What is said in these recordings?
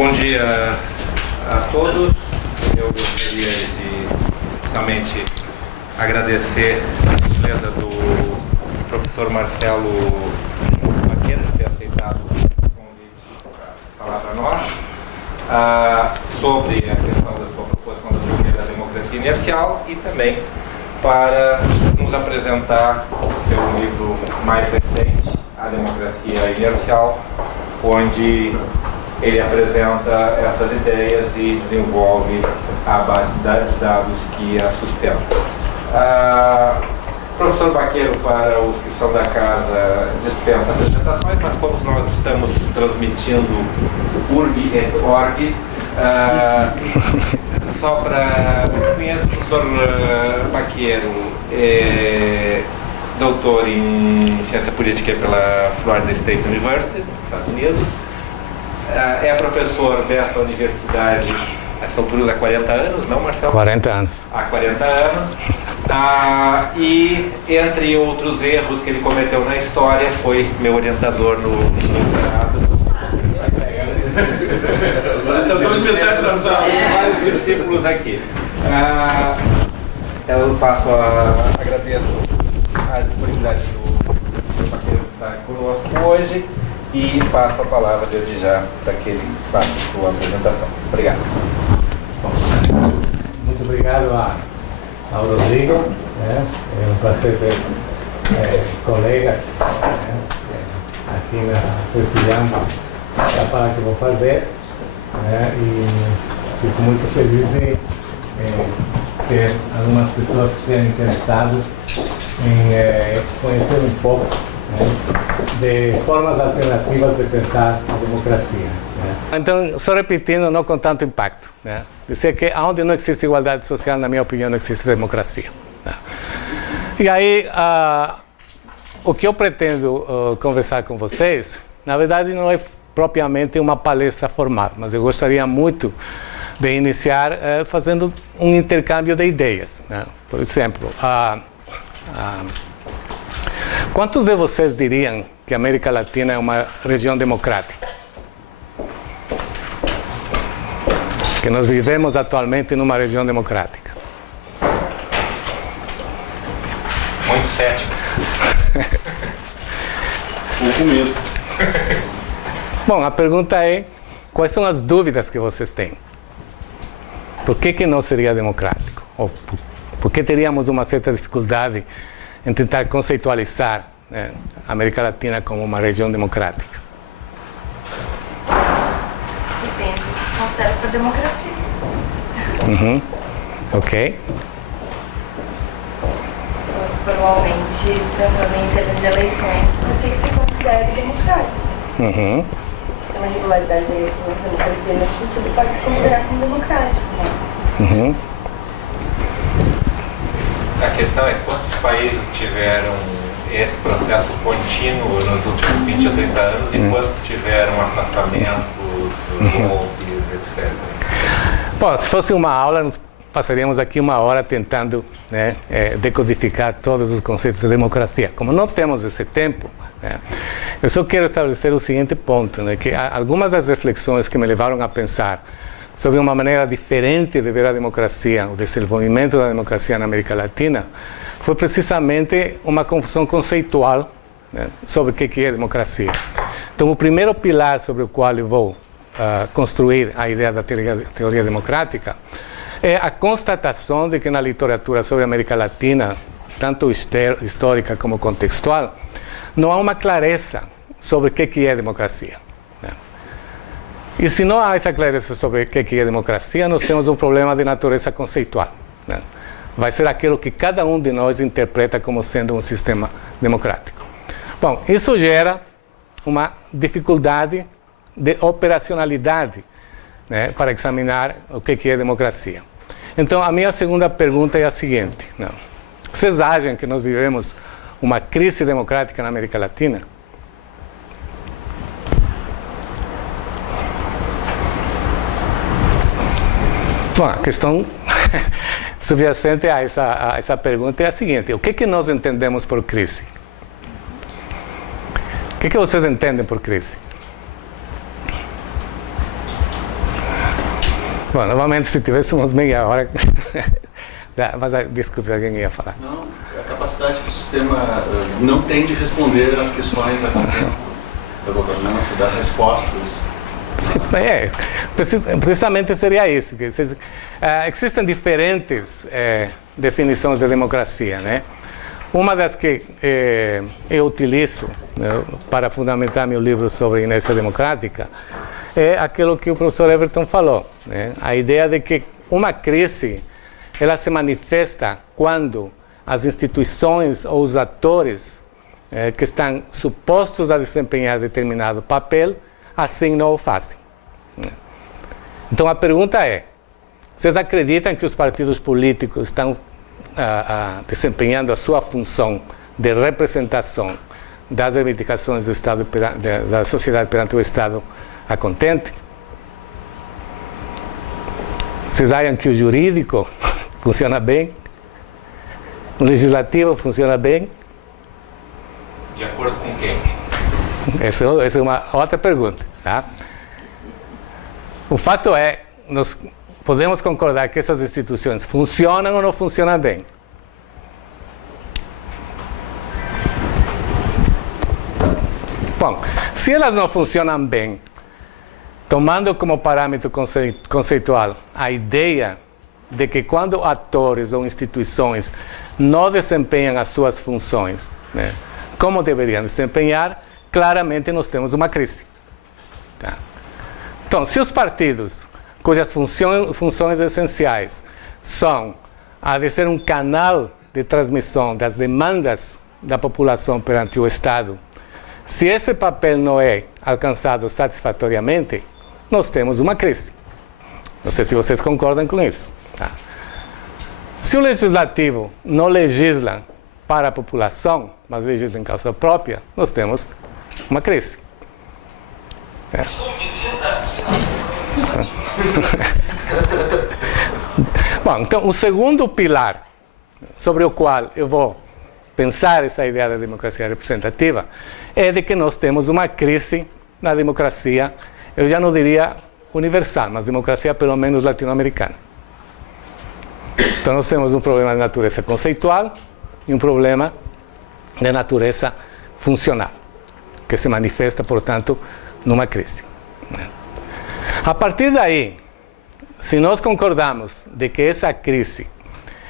Bom dia a todos. Eu gostaria de realmente agradecer a gentileza do professor Marcelo Baqueiro ter aceitado o convite para falar para nós sobre a questão da sua proposição da teoria da democracia inercial e também para nos apresentar o seu livro mais recente, A Democracia Inercial, onde ele apresenta essas ideias e desenvolve a base de dados que a sustenta. Professor Baqueiro, para os que são da casa, dispensa apresentações, mas como nós estamos transmitindo Urbi et Orbi, só para... Eu conheço o professor Baqueiro, doutor em Ciência Política pela Florida State University, nos Estados Unidos. É professor dessa universidade, essa altura há 40 anos, não, Marcelo? 40 anos. Há 40 anos. E, entre outros erros que ele cometeu na história, foi meu orientador no doutorado. Vários discípulos aqui. Eu agradeço a disponibilidade do Baqueiro estar conosco hoje. E passo a palavra desde já para que ele faça a sua apresentação. Obrigado. Muito obrigado ao Rodrigo. É um prazer ter colegas aqui prestigiando a fala que vou fazer. E fico muito feliz de ter algumas pessoas que estejam interessadas em conhecer um pouco de formas alternativas de pensar a democracia. Então, só repetindo, não com tanto impacto. Dizer que onde não existe igualdade social, na minha opinião, não existe democracia. E aí, o que eu pretendo conversar com vocês, na verdade, não é propriamente uma palestra formal, mas eu gostaria muito de iniciar fazendo um intercâmbio de ideias. Por exemplo, quantos de vocês diriam que a América Latina é uma região democrática? Que nós vivemos atualmente numa região democrática? Muito céticos. Com medo. Bom, a pergunta é, quais são as dúvidas que vocês têm? Por que não seria democrático? Ou por que teríamos uma certa dificuldade em tentar conceitualizar a América Latina como uma região democrática? Depende do que se considera para a democracia. Ok. Provavelmente, pensando em termos de eleições, pode ser que se considere democrático. Uma regularidade de eleições, democracia nesse sentido pode se considerar como democrático. A questão é quantos países tiveram esse processo contínuo nos últimos 20 ou 30 anos e quantos tiveram afastamentos, golpes, etc. Bom, se fosse uma aula, nós passaríamos aqui uma hora tentando decodificar todos os conceitos de democracia. Como não temos esse tempo, eu só quero estabelecer o seguinte ponto, que algumas das reflexões que me levaram a pensar sobre uma maneira diferente de ver a democracia, o desenvolvimento da democracia na América Latina, foi precisamente uma confusão conceitual sobre o que é democracia. Então, o primeiro pilar sobre o qual eu vou construir a ideia da teoria democrática é a constatação de que na literatura sobre a América Latina, tanto histórica como contextual, não há uma clareza sobre o que é democracia. E se não há essa clareza sobre o que é democracia, nós temos um problema de natureza conceitual. Vai ser aquilo que cada um de nós interpreta como sendo um sistema democrático. Bom, isso gera uma dificuldade de operacionalidade para examinar o que é democracia. Então, a minha segunda pergunta é a seguinte. Vocês acham que nós vivemos uma crise democrática na América Latina? Bom, a questão subjacente a essa pergunta é a seguinte: o que nós entendemos por crise? O que vocês entendem por crise? Bom, novamente, se tivéssemos meia hora... Mas, desculpe, alguém ia falar. Não, a capacidade que o sistema não tem de responder às questões da governança, dar respostas. Precisamente seria isso. Que existem diferentes definições de democracia, né? Uma das que eu utilizo, né, para fundamentar meu livro sobre inércia democrática é aquilo que o professor Everton falou, né? A ideia de que uma crise ela se manifesta quando as instituições ou os atores que estão supostos a desempenhar determinado papel assim não o fazem. Então a pergunta é: vocês acreditam que os partidos políticos estão desempenhando a sua função de representação das reivindicações do Estado, da sociedade perante o Estado a contente? Vocês acham que o jurídico funciona bem? O legislativo funciona bem? De acordo com quem? Essa é uma outra pergunta. Tá? O fato é, nós podemos concordar que essas instituições funcionam ou não funcionam bem. Bom, se elas não funcionam bem, tomando como parâmetro conceitual a ideia de que quando atores ou instituições não desempenham as suas funções, né, como deveriam desempenhar, claramente nós temos uma crise. Tá? Então, se os partidos, cujas funções essenciais são a de ser um canal de transmissão das demandas da população perante o Estado, se esse papel não é alcançado satisfatoriamente, nós temos uma crise. Não sei se vocês concordam com isso. Tá? Se o legislativo não legisla para a população, mas legisla em causa própria, nós temos uma crise. Bom, então o segundo pilar sobre o qual eu vou pensar essa ideia da democracia representativa é de que nós temos uma crise na democracia, eu já não diria universal, mas democracia pelo menos latino-americana. Então nós temos um problema de natureza conceitual e um problema de natureza funcional, que se manifesta, portanto, numa crise. A partir daí, se nós concordamos de que essa crise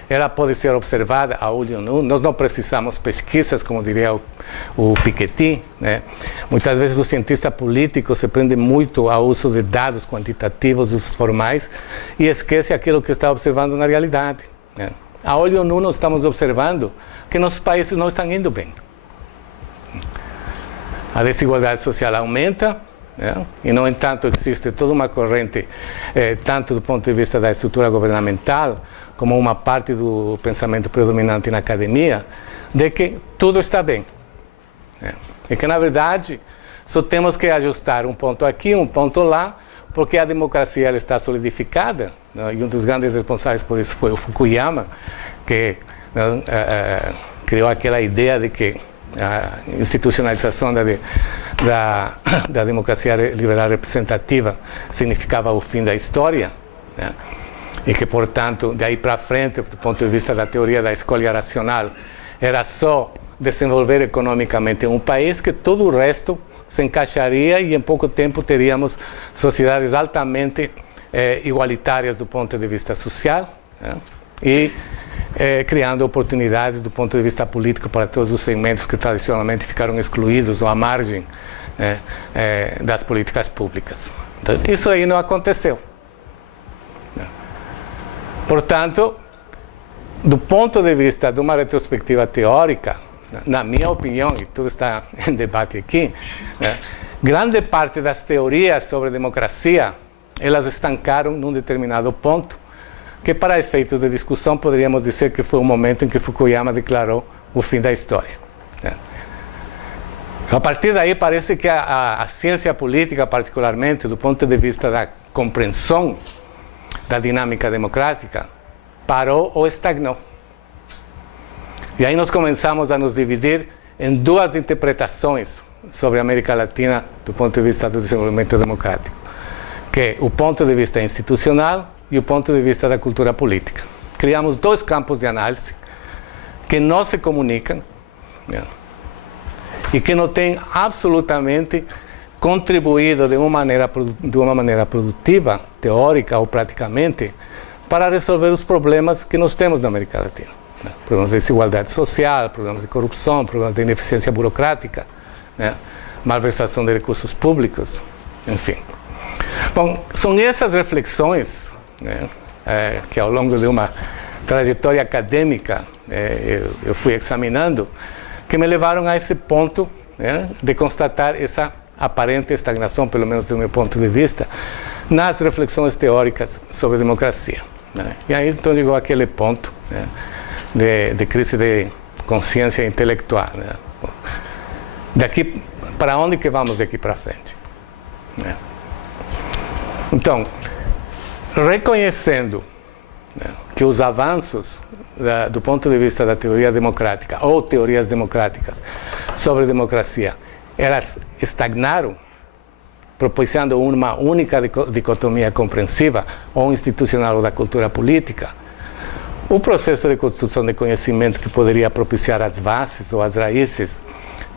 ela pode ser observada a olho nu, nós não precisamos pesquisas, como diria o Piketty, né? Muitas vezes o cientista político se prende muito ao uso de dados quantitativos, usos formais, e esquece aquilo que está observando na realidade, né? A olho nu nós estamos observando que nossos países não estão indo bem. A desigualdade social aumenta, né? E, no entanto, existe toda uma corrente, tanto do ponto de vista da estrutura governamental, como uma parte do pensamento predominante na academia, de que tudo está bem. E que, na verdade, só temos que ajustar um ponto aqui, um ponto lá, porque a democracia ela está solidificada, né? E um dos grandes responsáveis por isso foi o Fukuyama, que criou aquela ideia de que a institucionalização da democracia liberal representativa significava o fim da história, né? E que, portanto, daí para frente, do ponto de vista da teoria da escolha racional, era só desenvolver economicamente um país que todo o resto se encaixaria e em pouco tempo teríamos sociedades altamente igualitárias do ponto de vista social, né? E criando oportunidades do ponto de vista político para todos os segmentos que tradicionalmente ficaram excluídos ou à margem, né, das políticas públicas. Então, isso aí não aconteceu. Portanto, do ponto de vista de uma retrospectiva teórica, na minha opinião, e tudo está em debate aqui, né, grande parte das teorias sobre democracia, elas estancaram num determinado ponto, que para efeitos de discussão poderíamos dizer que foi o momento em que Fukuyama declarou o fim da história. A partir daí parece que a ciência política, particularmente do ponto de vista da compreensão da dinâmica democrática, parou ou estagnou. E aí nós começamos a nos dividir em duas interpretações sobre a América Latina do ponto de vista do desenvolvimento democrático, que é o ponto de vista institucional e o ponto de vista da cultura política. Criamos 2 campos de análise que não se comunicam, né, e que não têm absolutamente contribuído de uma maneira produtiva, teórica ou praticamente, para resolver os problemas que nós temos na América Latina. Né? Problemas de desigualdade social, problemas de corrupção, problemas de ineficiência burocrática, né? Malversação de recursos públicos, enfim. Bom, são essas reflexões, né, que ao longo de uma trajetória acadêmica eu fui examinando, que me levaram a esse ponto, né, de constatar essa aparente estagnação, pelo menos do meu ponto de vista, nas reflexões teóricas sobre democracia. Né? E aí então chegou aquele ponto, né, de crise de consciência intelectual. Né? Daqui para onde que vamos daqui para frente? Né? Então, reconhecendo, né, que os avanços do ponto de vista da teoria democrática ou teorias democráticas sobre democracia, elas estagnaram, propiciando uma única dicotomia compreensiva ou institucional ou da cultura política, o processo de construção de conhecimento que poderia propiciar as bases ou as raízes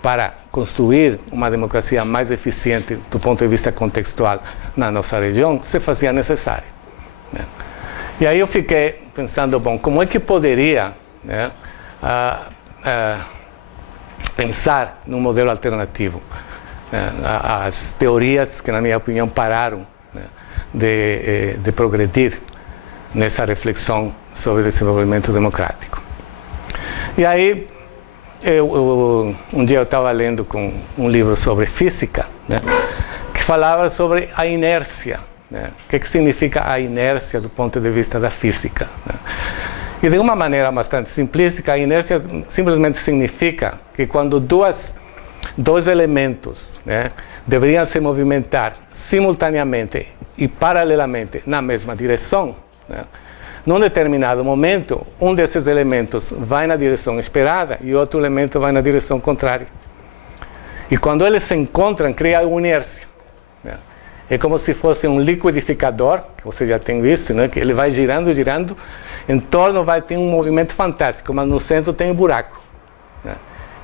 para construir uma democracia mais eficiente do ponto de vista contextual na nossa região, se fazia necessário. Né? E aí eu fiquei pensando, bom, como é que poderia, né, pensar num modelo alternativo? As teorias que, na minha opinião, pararam, né, de progredir nessa reflexão sobre desenvolvimento democrático. E aí, um dia eu estava lendo um livro sobre física, né, que falava sobre a inércia. Né? O que significa a inércia do ponto de vista da física? Né? E de uma maneira bastante simplística, a inércia simplesmente significa que quando dois elementos, né, deveriam se movimentar simultaneamente e paralelamente na mesma direção, né, num determinado momento, um desses elementos vai na direção esperada e outro elemento vai na direção contrária. E quando eles se encontram, cria uma inércia. Né? É como se fosse um liquidificador, que você já tem visto, né, que ele vai girando, girando, em torno vai ter um movimento fantástico, mas no centro tem um buraco, né,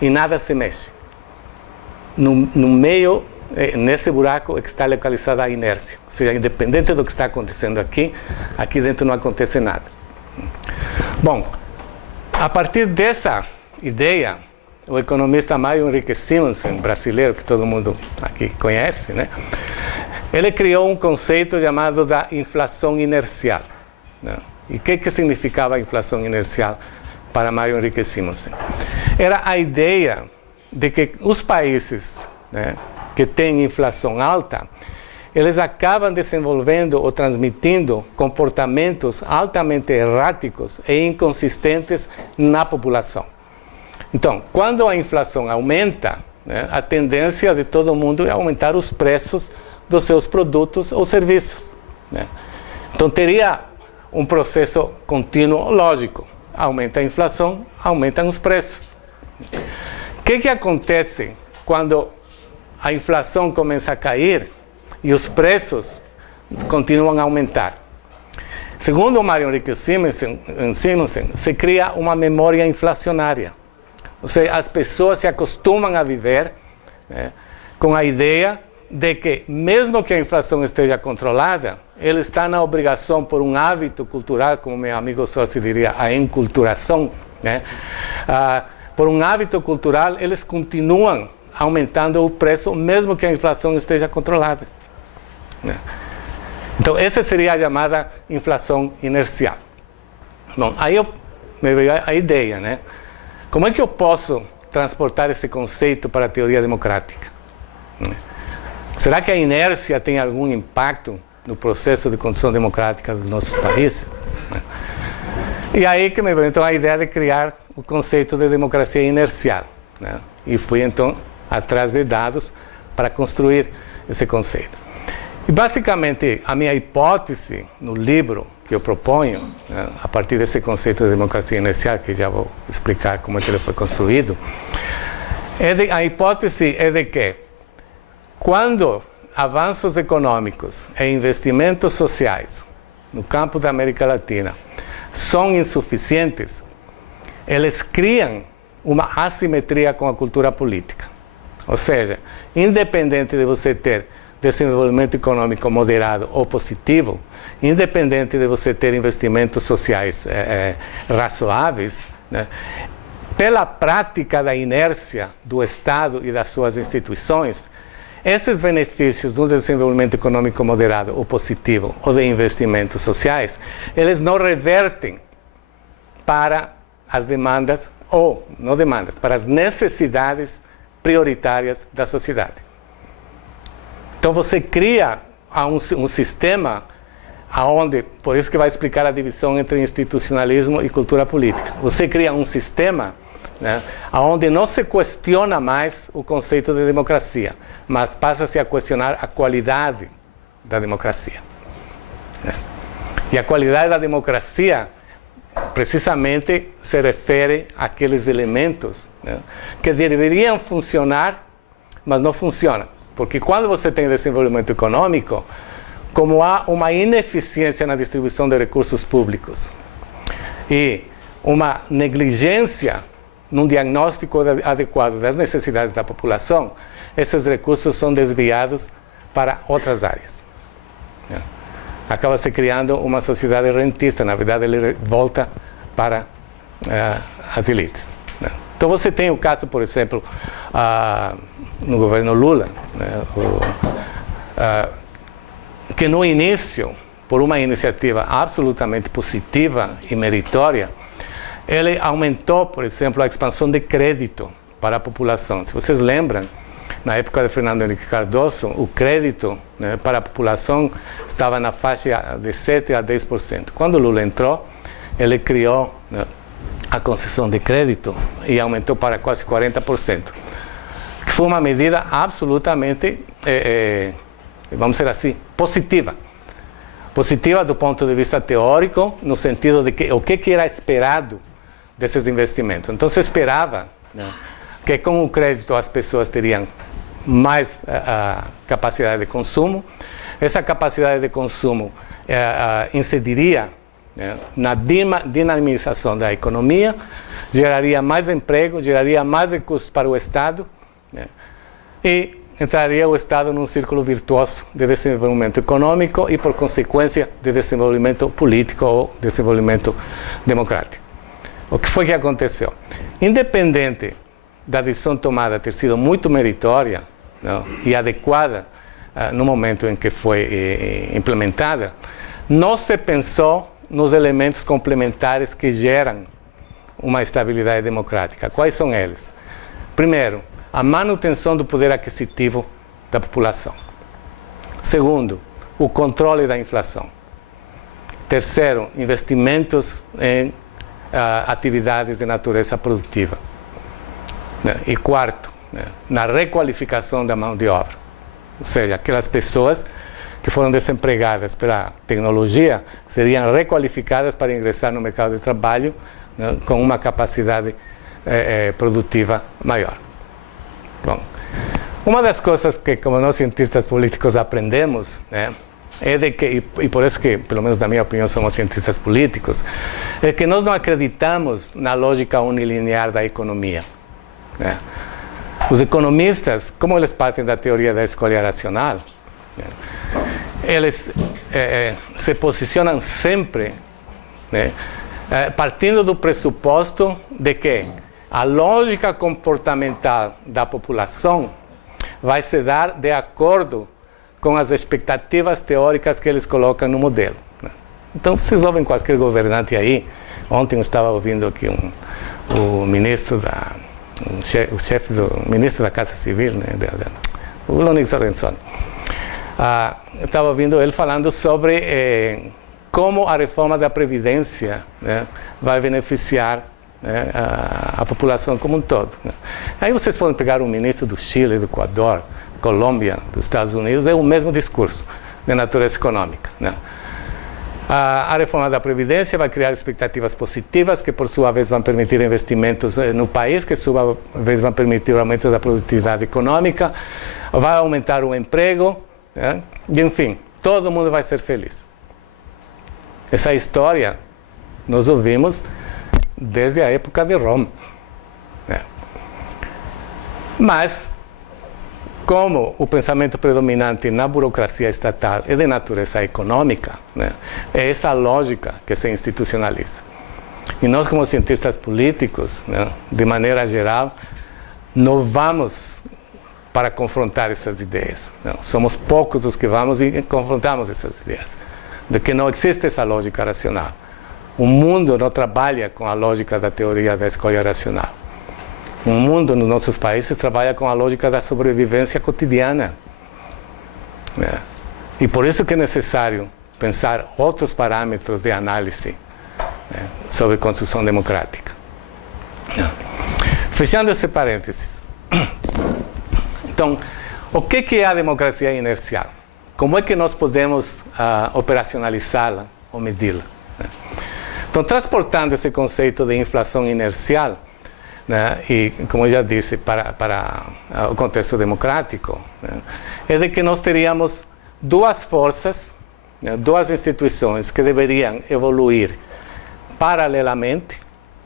e nada se mexe. No meio, nesse buraco, é que está localizada a inércia. Ou seja, independente do que está acontecendo aqui dentro não acontece nada. Bom, a partir dessa ideia, o economista Mário Henrique Simonsen, brasileiro, que todo mundo aqui conhece, né, ele criou um conceito chamado da inflação inercial. Né? E o que significava a inflação inercial para Mário Henrique Simonsen? Era a ideia de que os países, né, que têm inflação alta, eles acabam desenvolvendo ou transmitindo comportamentos altamente erráticos e inconsistentes na população. Então, quando a inflação aumenta, né, a tendência de todo mundo é aumentar os preços dos seus produtos ou serviços. Né? Então, teria um processo contínuo lógico. Aumenta a inflação, aumentam os preços. O que acontece quando a inflação começa a cair e os preços continuam a aumentar? Segundo o Mário Henrique Simonsen, se cria uma memória inflacionária. Ou seja, as pessoas se acostumam a viver, né, com a ideia de que, mesmo que a inflação esteja controlada, ele está na obrigação, por um hábito cultural, como meu amigo Sorsi diria, a enculturação, né? Por um hábito cultural, eles continuam aumentando o preço, mesmo que a inflação esteja controlada. Né? Então, essa seria a chamada inflação inercial. Bom, aí me veio a ideia, né? Como é que eu posso transportar esse conceito para a teoria democrática? Será que a inércia tem algum impacto no processo de construção democrática dos nossos países? E aí que me veio então a ideia de criar o conceito de democracia inercial. Né? E fui então atrás de dados para construir esse conceito. E basicamente a minha hipótese no livro que eu proponho, né, a partir desse conceito de democracia inercial, que já vou explicar como é que ele foi construído, a hipótese é de que quando avanços econômicos e investimentos sociais no campo da América Latina são insuficientes, eles criam uma assimetria com a cultura política. Ou seja, independente de você ter desenvolvimento econômico moderado ou positivo, independente de você ter investimentos sociais razoáveis, né, pela prática da inércia do Estado e das suas instituições, esses benefícios do desenvolvimento econômico moderado ou positivo ou de investimentos sociais, eles não revertem para as demandas, ou não demandas, para as necessidades prioritárias da sociedade. Então você cria um sistema onde, por isso que vai explicar a divisão entre institucionalismo e cultura política. Você cria um sistema, né, onde não se questiona mais o conceito de democracia, mas passa-se a questionar a qualidade da democracia. E a qualidade da democracia precisamente se refere àqueles elementos, né, que deveriam funcionar, mas não funcionam. Porque quando você tem desenvolvimento econômico, como há uma ineficiência na distribuição de recursos públicos e uma negligência num diagnóstico adequado das necessidades da população, esses recursos são desviados para outras áreas. Acaba se criando uma sociedade rentista, na verdade ele volta para as elites. Então você tem o caso, por exemplo, no governo Lula, né, que no início, por uma iniciativa absolutamente positiva e meritória, ele aumentou, por exemplo, a expansão de crédito para a população. Se vocês lembram, na época de Fernando Henrique Cardoso, o crédito, né, para a população estava na faixa de 7% a 10%. Quando Lula entrou, ele criou, né, a concessão de crédito e aumentou para quase 40%. Que foi uma medida absolutamente, vamos dizer assim, positiva. Positiva do ponto de vista teórico, no sentido de que o que era esperado desses investimentos. Então se esperava, né, que com o crédito as pessoas teriam mais capacidade de consumo. Essa capacidade de consumo incidiria, né, na dinamização da economia, geraria mais emprego, geraria mais recursos para o Estado, né, e entraria o Estado num círculo virtuoso de desenvolvimento econômico e, por consequência, de desenvolvimento político ou desenvolvimento democrático. O que foi que aconteceu? Independente da decisão tomada ter sido muito meritória, não, e adequada no momento em que foi implementada, não se pensou nos elementos complementares que geram uma estabilidade democrática. Quais são eles? Primeiro, a manutenção do poder aquisitivo da população. Segundo, o controle da inflação. Terceiro, investimentos em atividades de natureza produtiva. E quarto, na requalificação da mão de obra. Ou seja, aquelas pessoas que foram desempregadas pela tecnologia seriam requalificadas para ingressar no mercado de trabalho, né, com uma capacidade produtiva maior. Bom, uma das coisas que, como nós cientistas políticos aprendemos, né, é de que, e por isso que, pelo menos na minha opinião, somos cientistas políticos, é que nós não acreditamos na lógica unilinear da economia, né? Os economistas, como eles partem da teoria da escolha racional, né, eles se posicionam sempre, né, partindo do pressuposto de que a lógica comportamental da população vai se dar de acordo com as expectativas teóricas que eles colocam no modelo, né? Então, vocês ouvem qualquer governante aí. Ontem eu estava ouvindo aqui o ministro o chefe do ministro da Casa Civil, né, o Lonick Lorenzoni. Eu estava ouvindo ele falando sobre como a reforma da Previdência, né, vai beneficiar, né, a população como um todo, né? Aí vocês podem pegar um ministro do Chile, do Equador, Colômbia, dos Estados Unidos, é o mesmo discurso de natureza econômica, né? A reforma da Previdência vai criar expectativas positivas que, por sua vez, vão permitir investimentos no país, que, por sua vez, vão permitir o aumento da produtividade econômica, vai aumentar o emprego, né? E, enfim, todo mundo vai ser feliz. Essa história nós ouvimos desde a época de Roma. Né? Mas, como o pensamento predominante na burocracia estatal é de natureza econômica, né, é essa lógica que se institucionaliza. E nós, como cientistas políticos, né, de maneira geral, não vamos para confrontar essas ideias. Não. Somos poucos os que vamos e confrontamos essas ideias. De que não existe essa lógica racional. O mundo não trabalha com a lógica da teoria da escolha racional. O mundo nos nossos países trabalha com a lógica da sobrevivência cotidiana. Né? E por isso que é necessário pensar outros parâmetros de análise, né, sobre construção democrática. Fechando esse parênteses. Então, o que é a democracia inercial? Como é que nós podemos operacionalizá-la ou medi-la? Né? Então, transportando esse conceito de inflação inercial, né, e, como eu já disse, para o contexto democrático, né, é de que nós teríamos duas forças, né, duas instituições que deveriam evoluir paralelamente,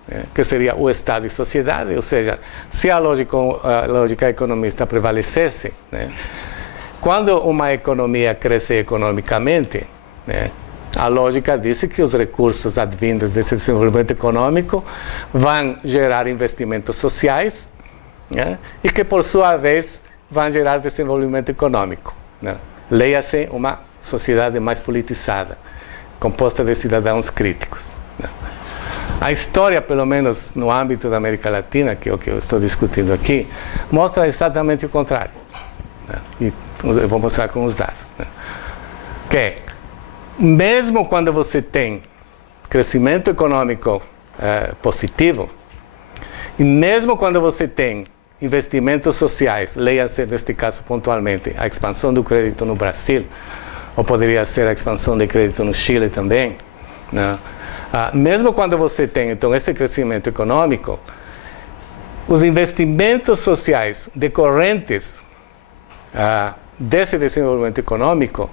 né, que seria o Estado e sociedade, ou seja, se a lógica economista prevalecesse, né, quando uma economia cresce economicamente, né, a lógica diz que os recursos advindos desse desenvolvimento econômico vão gerar investimentos sociais, né, e que, por sua vez, vão gerar desenvolvimento econômico. Né. Leia-se uma sociedade mais politizada, composta de cidadãos críticos. Né. A história, pelo menos no âmbito da América Latina, que é o que eu estou discutindo aqui, mostra exatamente o contrário. Né. E eu vou mostrar com os dados. Né. Que mesmo quando você tem crescimento econômico positivo, e mesmo quando você tem investimentos sociais, leia-se neste caso pontualmente a expansão do crédito no Brasil, ou poderia ser a expansão de crédito no Chile também, né? Mesmo quando você tem então esse crescimento econômico, os investimentos sociais decorrentes desse desenvolvimento econômico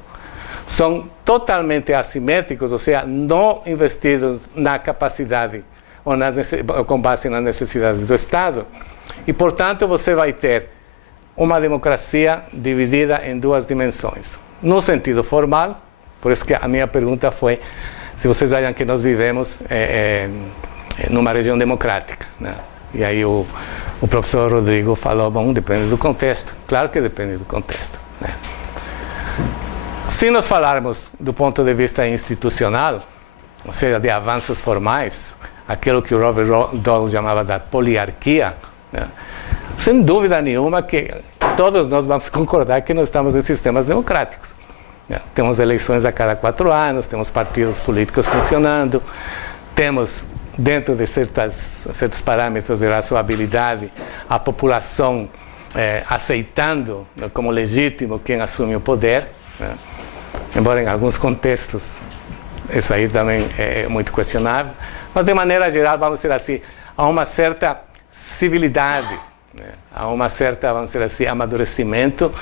são totalmente assimétricos, ou seja, não investidos na capacidade ou com base nas necessidades do Estado. E, portanto, você vai ter uma democracia dividida em duas dimensões. No sentido formal, por isso que a minha pergunta foi se vocês acham que nós vivemos numa região democrática. Né? E aí o professor Rodrigo falou, bom, depende do contexto. Claro que depende do contexto. Né? Se nós falarmos do ponto de vista institucional, ou seja, de avanços formais, aquilo que o Robert Dole chamava da poliarquia, né? Sem dúvida nenhuma que todos nós vamos concordar que nós estamos em sistemas democráticos. Né? Temos eleições a cada 4 anos, temos partidos políticos funcionando, temos, dentro de certos parâmetros de razoabilidade, a população aceitando, né, como legítimo quem assume o poder. Né? Embora em alguns contextos isso aí também é muito questionável, mas de maneira geral, vamos dizer assim, há uma certa civilidade, né? Há uma certa, vamos dizer assim, amadurecimento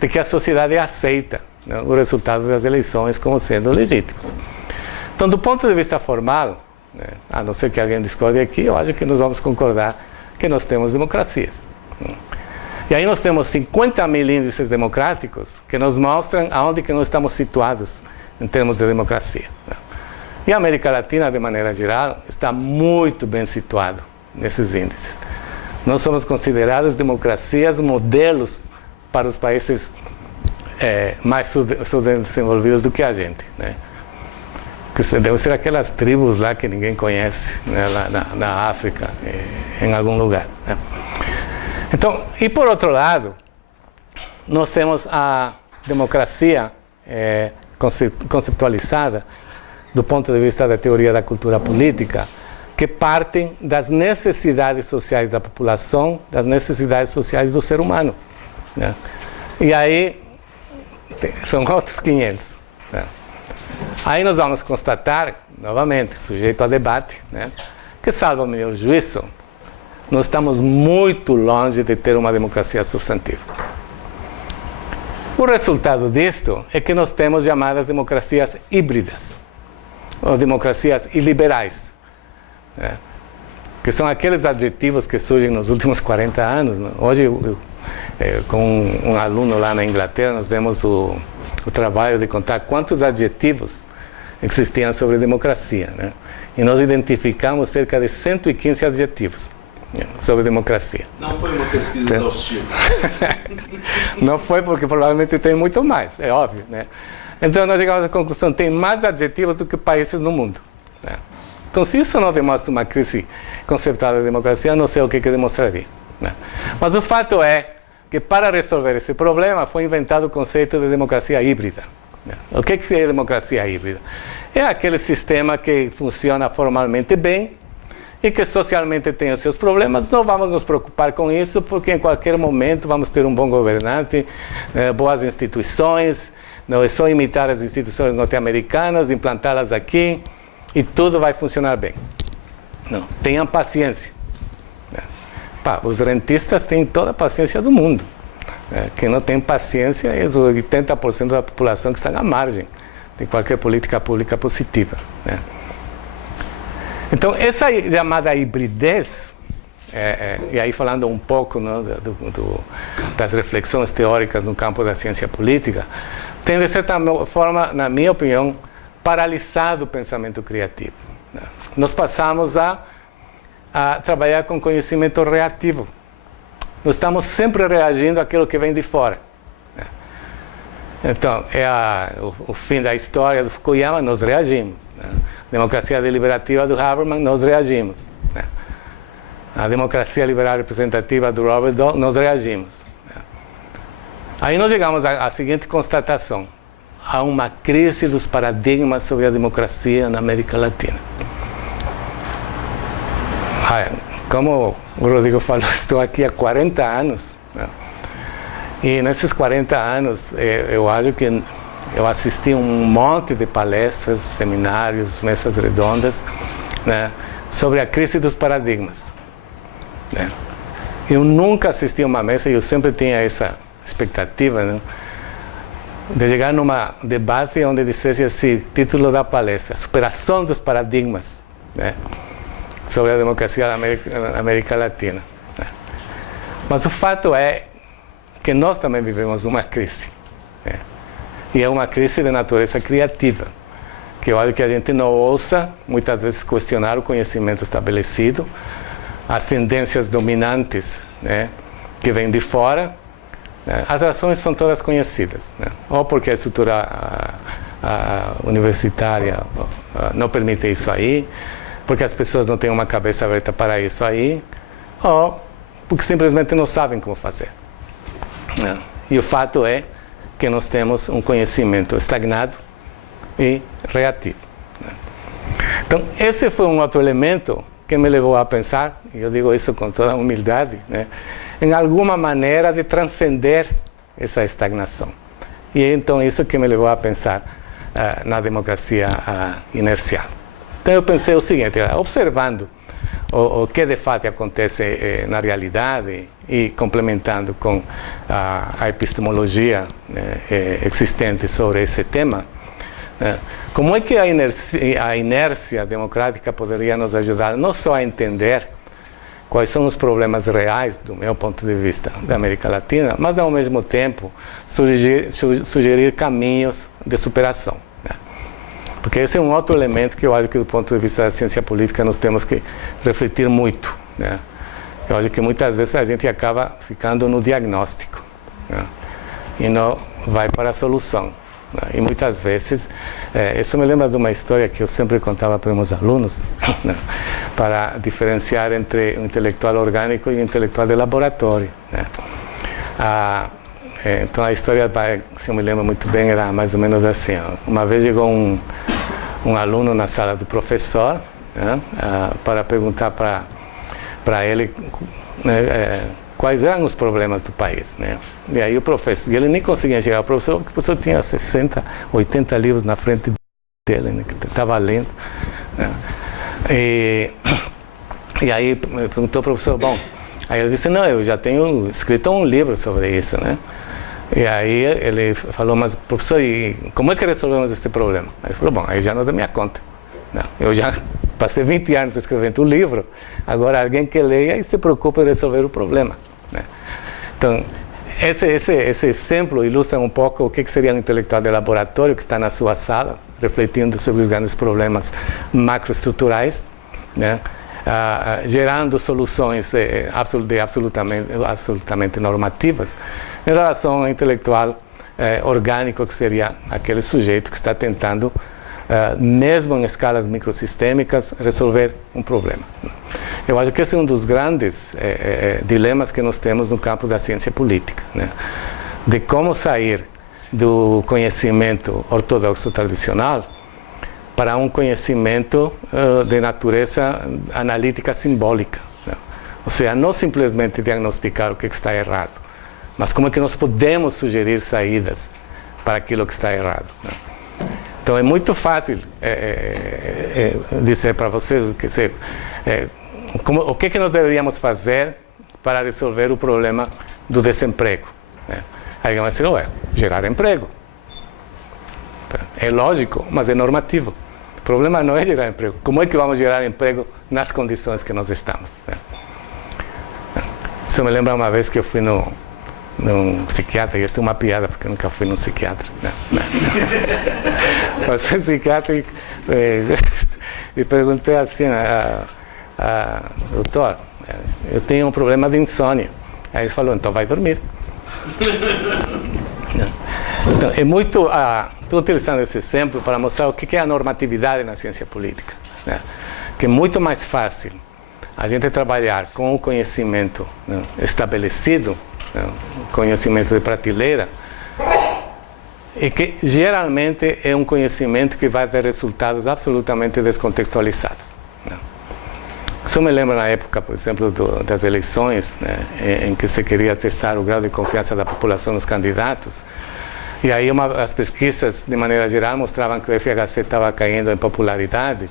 de que a sociedade aceita, né, os resultados das eleições como sendo legítimos. Então, do ponto de vista formal, né, a não ser que alguém discorde aqui, eu acho que nós vamos concordar que nós temos democracias. Né? E aí nós temos 50 mil índices democráticos que nos mostram aonde que nós estamos situados em termos de democracia. Né? E a América Latina, de maneira geral, está muito bem situado nesses índices. Nós somos considerados democracias modelos para os países mais subdesenvolvidos do que a gente. Né? Que devem ser aquelas tribos lá que ninguém conhece, né? Lá na África, em algum lugar. Né? Então, e por outro lado, nós temos a democracia conceptualizada do ponto de vista da teoria da cultura política, que partem das necessidades sociais da população, das necessidades sociais do ser humano. Né? E aí, são outros 500. Né? Aí nós vamos constatar, novamente, sujeito a debate, né, que, salvo o meu juízo, nós estamos muito longe de ter uma democracia substantiva. O resultado disto é que nós temos chamadas democracias híbridas. ou democracias iliberais, né? Que são aqueles adjetivos que surgem nos últimos 40 anos. Né? Hoje, com um aluno lá na Inglaterra, nós demos o trabalho de contar quantos adjetivos existiam sobre democracia, né? E nós identificamos cerca de 115 adjetivos, né, sobre democracia. Não foi uma pesquisa exaustiva. Não foi, porque provavelmente tem muito mais, é óbvio, né? Então nós chegamos à conclusão: tem mais adjetivos do que países no mundo, né? Então, se isso não demonstra uma crise conceptual da democracia, eu não sei o que demonstraria, né? Mas o fato é que, para resolver esse problema, foi inventado o conceito de democracia híbrida, né? O que é democracia híbrida? É aquele sistema que funciona formalmente bem e que socialmente tem os seus problemas. Não vamos nos preocupar com isso, porque em qualquer momento vamos ter um bom governante, boas instituições, não é só imitar as instituições norte-americanas, implantá-las aqui, e tudo vai funcionar bem. Não, tenham paciência. Os rentistas têm toda a paciência do mundo. Quem não tem paciência é os 80% da população que está à margem de qualquer política pública positiva, né? Então, essa chamada hibridez, e aí falando um pouco, né, das reflexões teóricas no campo da ciência política, tem, de certa forma, na minha opinião, paralisado o pensamento criativo, né? Nós passamos a trabalhar com conhecimento reativo. Nós estamos sempre reagindo àquilo que vem de fora, né? Então, o fim da história do Fukuyama, nós reagimos, né? Democracia deliberativa do Habermas, nós reagimos, né? A democracia liberal representativa do Robert Dahl, nós reagimos, né? Aí nós chegamos à seguinte constatação: há uma crise dos paradigmas sobre a democracia na América Latina. Como o Rodrigo falou, estou aqui há 40 anos, né? E nesses 40 anos, eu acho que eu assisti um monte de palestras, seminários, mesas redondas, né, sobre a crise dos paradigmas, né? Eu nunca assisti a uma mesa, e eu sempre tinha essa expectativa, né, de chegar num debate onde dissesse assim, título da palestra: Superação dos paradigmas, né, sobre a democracia na América Latina, né? Mas o fato é que nós também vivemos uma crise, né? E é uma crise de natureza criativa, que eu acho que a gente não ousa muitas vezes questionar o conhecimento estabelecido, as tendências dominantes, né, que vêm de fora. As razões são todas conhecidas, né? Ou porque a estrutura universitária não permite isso aí, porque as pessoas não têm uma cabeça aberta para isso aí, ou porque simplesmente não sabem como fazer, né? E o fato é que nós temos um conhecimento estagnado e reativo, né? Então, esse foi um outro elemento que me levou a pensar, e eu digo isso com toda a humildade, né, em alguma maneira de transcender essa estagnação. E então isso que me levou a pensar na democracia inercial. Então eu pensei o seguinte: observando o que de fato acontece na realidade e complementando com a epistemologia, né, existente sobre esse tema, né, como é que a inércia democrática poderia nos ajudar não só a entender quais são os problemas reais, do meu ponto de vista, da América Latina, mas ao mesmo tempo sugerir caminhos de superação, né? Porque esse é um outro elemento que eu acho que, do ponto de vista da ciência política, nós temos que refletir muito, né? Eu acho que muitas vezes a gente acaba ficando no diagnóstico, né, e não vai para a solução, né? E muitas vezes, isso me lembra de uma história que eu sempre contava para meus alunos, né, para diferenciar entre o intelectual orgânico e o intelectual de laboratório, né? Então a história, se eu me lembro muito bem, era mais ou menos assim: uma vez chegou um aluno na sala do professor, né, para perguntar para ele, né, quais eram os problemas do país, né? E aí o professor, ele nem conseguia chegar ao professor, porque o professor tinha 60, 80 livros na frente dele, né, que estava lendo, né? E aí perguntou ao professor: bom, aí ele disse: não, eu já tenho escrito um livro sobre isso, né? E aí ele falou: mas professor, e como é que resolvemos esse problema? Aí ele falou: bom, aí já não é da minha conta, Não, eu já passei 20 anos escrevendo um livro, agora alguém que leia e se preocupa em resolver o problema, né? Então, esse exemplo ilustra um pouco o que seria um intelectual de laboratório que está na sua sala, refletindo sobre os grandes problemas macroestruturais, né? Gerando soluções absolutamente normativas, em relação ao intelectual orgânico, que seria aquele sujeito que está tentando, mesmo em escalas microsistêmicas, resolver um problema. Eu acho que esse é um dos grandes dilemas que nós temos no campo da ciência política, né? De como sair do conhecimento ortodoxo tradicional para um conhecimento de natureza analítica simbólica, né? Ou seja, não simplesmente diagnosticar o que está errado, mas como é que nós podemos sugerir saídas para aquilo que está errado, né? Então é muito fácil dizer para vocês o que nós deveríamos fazer para resolver o problema do desemprego, né? Aí vai dizer, gerar emprego. É lógico, mas é normativo. O problema não é gerar emprego. Como é que vamos gerar emprego nas condições que nós estamos, né? Isso me lembra uma vez que eu fui num psiquiatra, e isso é uma piada, porque eu nunca fui num psiquiatra, né? Mas fui psiquiatra e perguntei assim, doutor, eu tenho um problema de insônia. Aí ele falou, então vai dormir. Então, é muito. Estou utilizando esse exemplo para mostrar o que é a normatividade na ciência política, né? Que é muito mais fácil a gente trabalhar com o conhecimento, né, estabelecido, né, conhecimento de prateleira, e que geralmente é um conhecimento que vai ter resultados absolutamente descontextualizados, né? Isso me lembra na época, por exemplo, das eleições, né, em que se queria testar o grau de confiança da população nos candidatos. E aí as pesquisas, de maneira geral, mostravam que o FHC estava caindo em popularidade.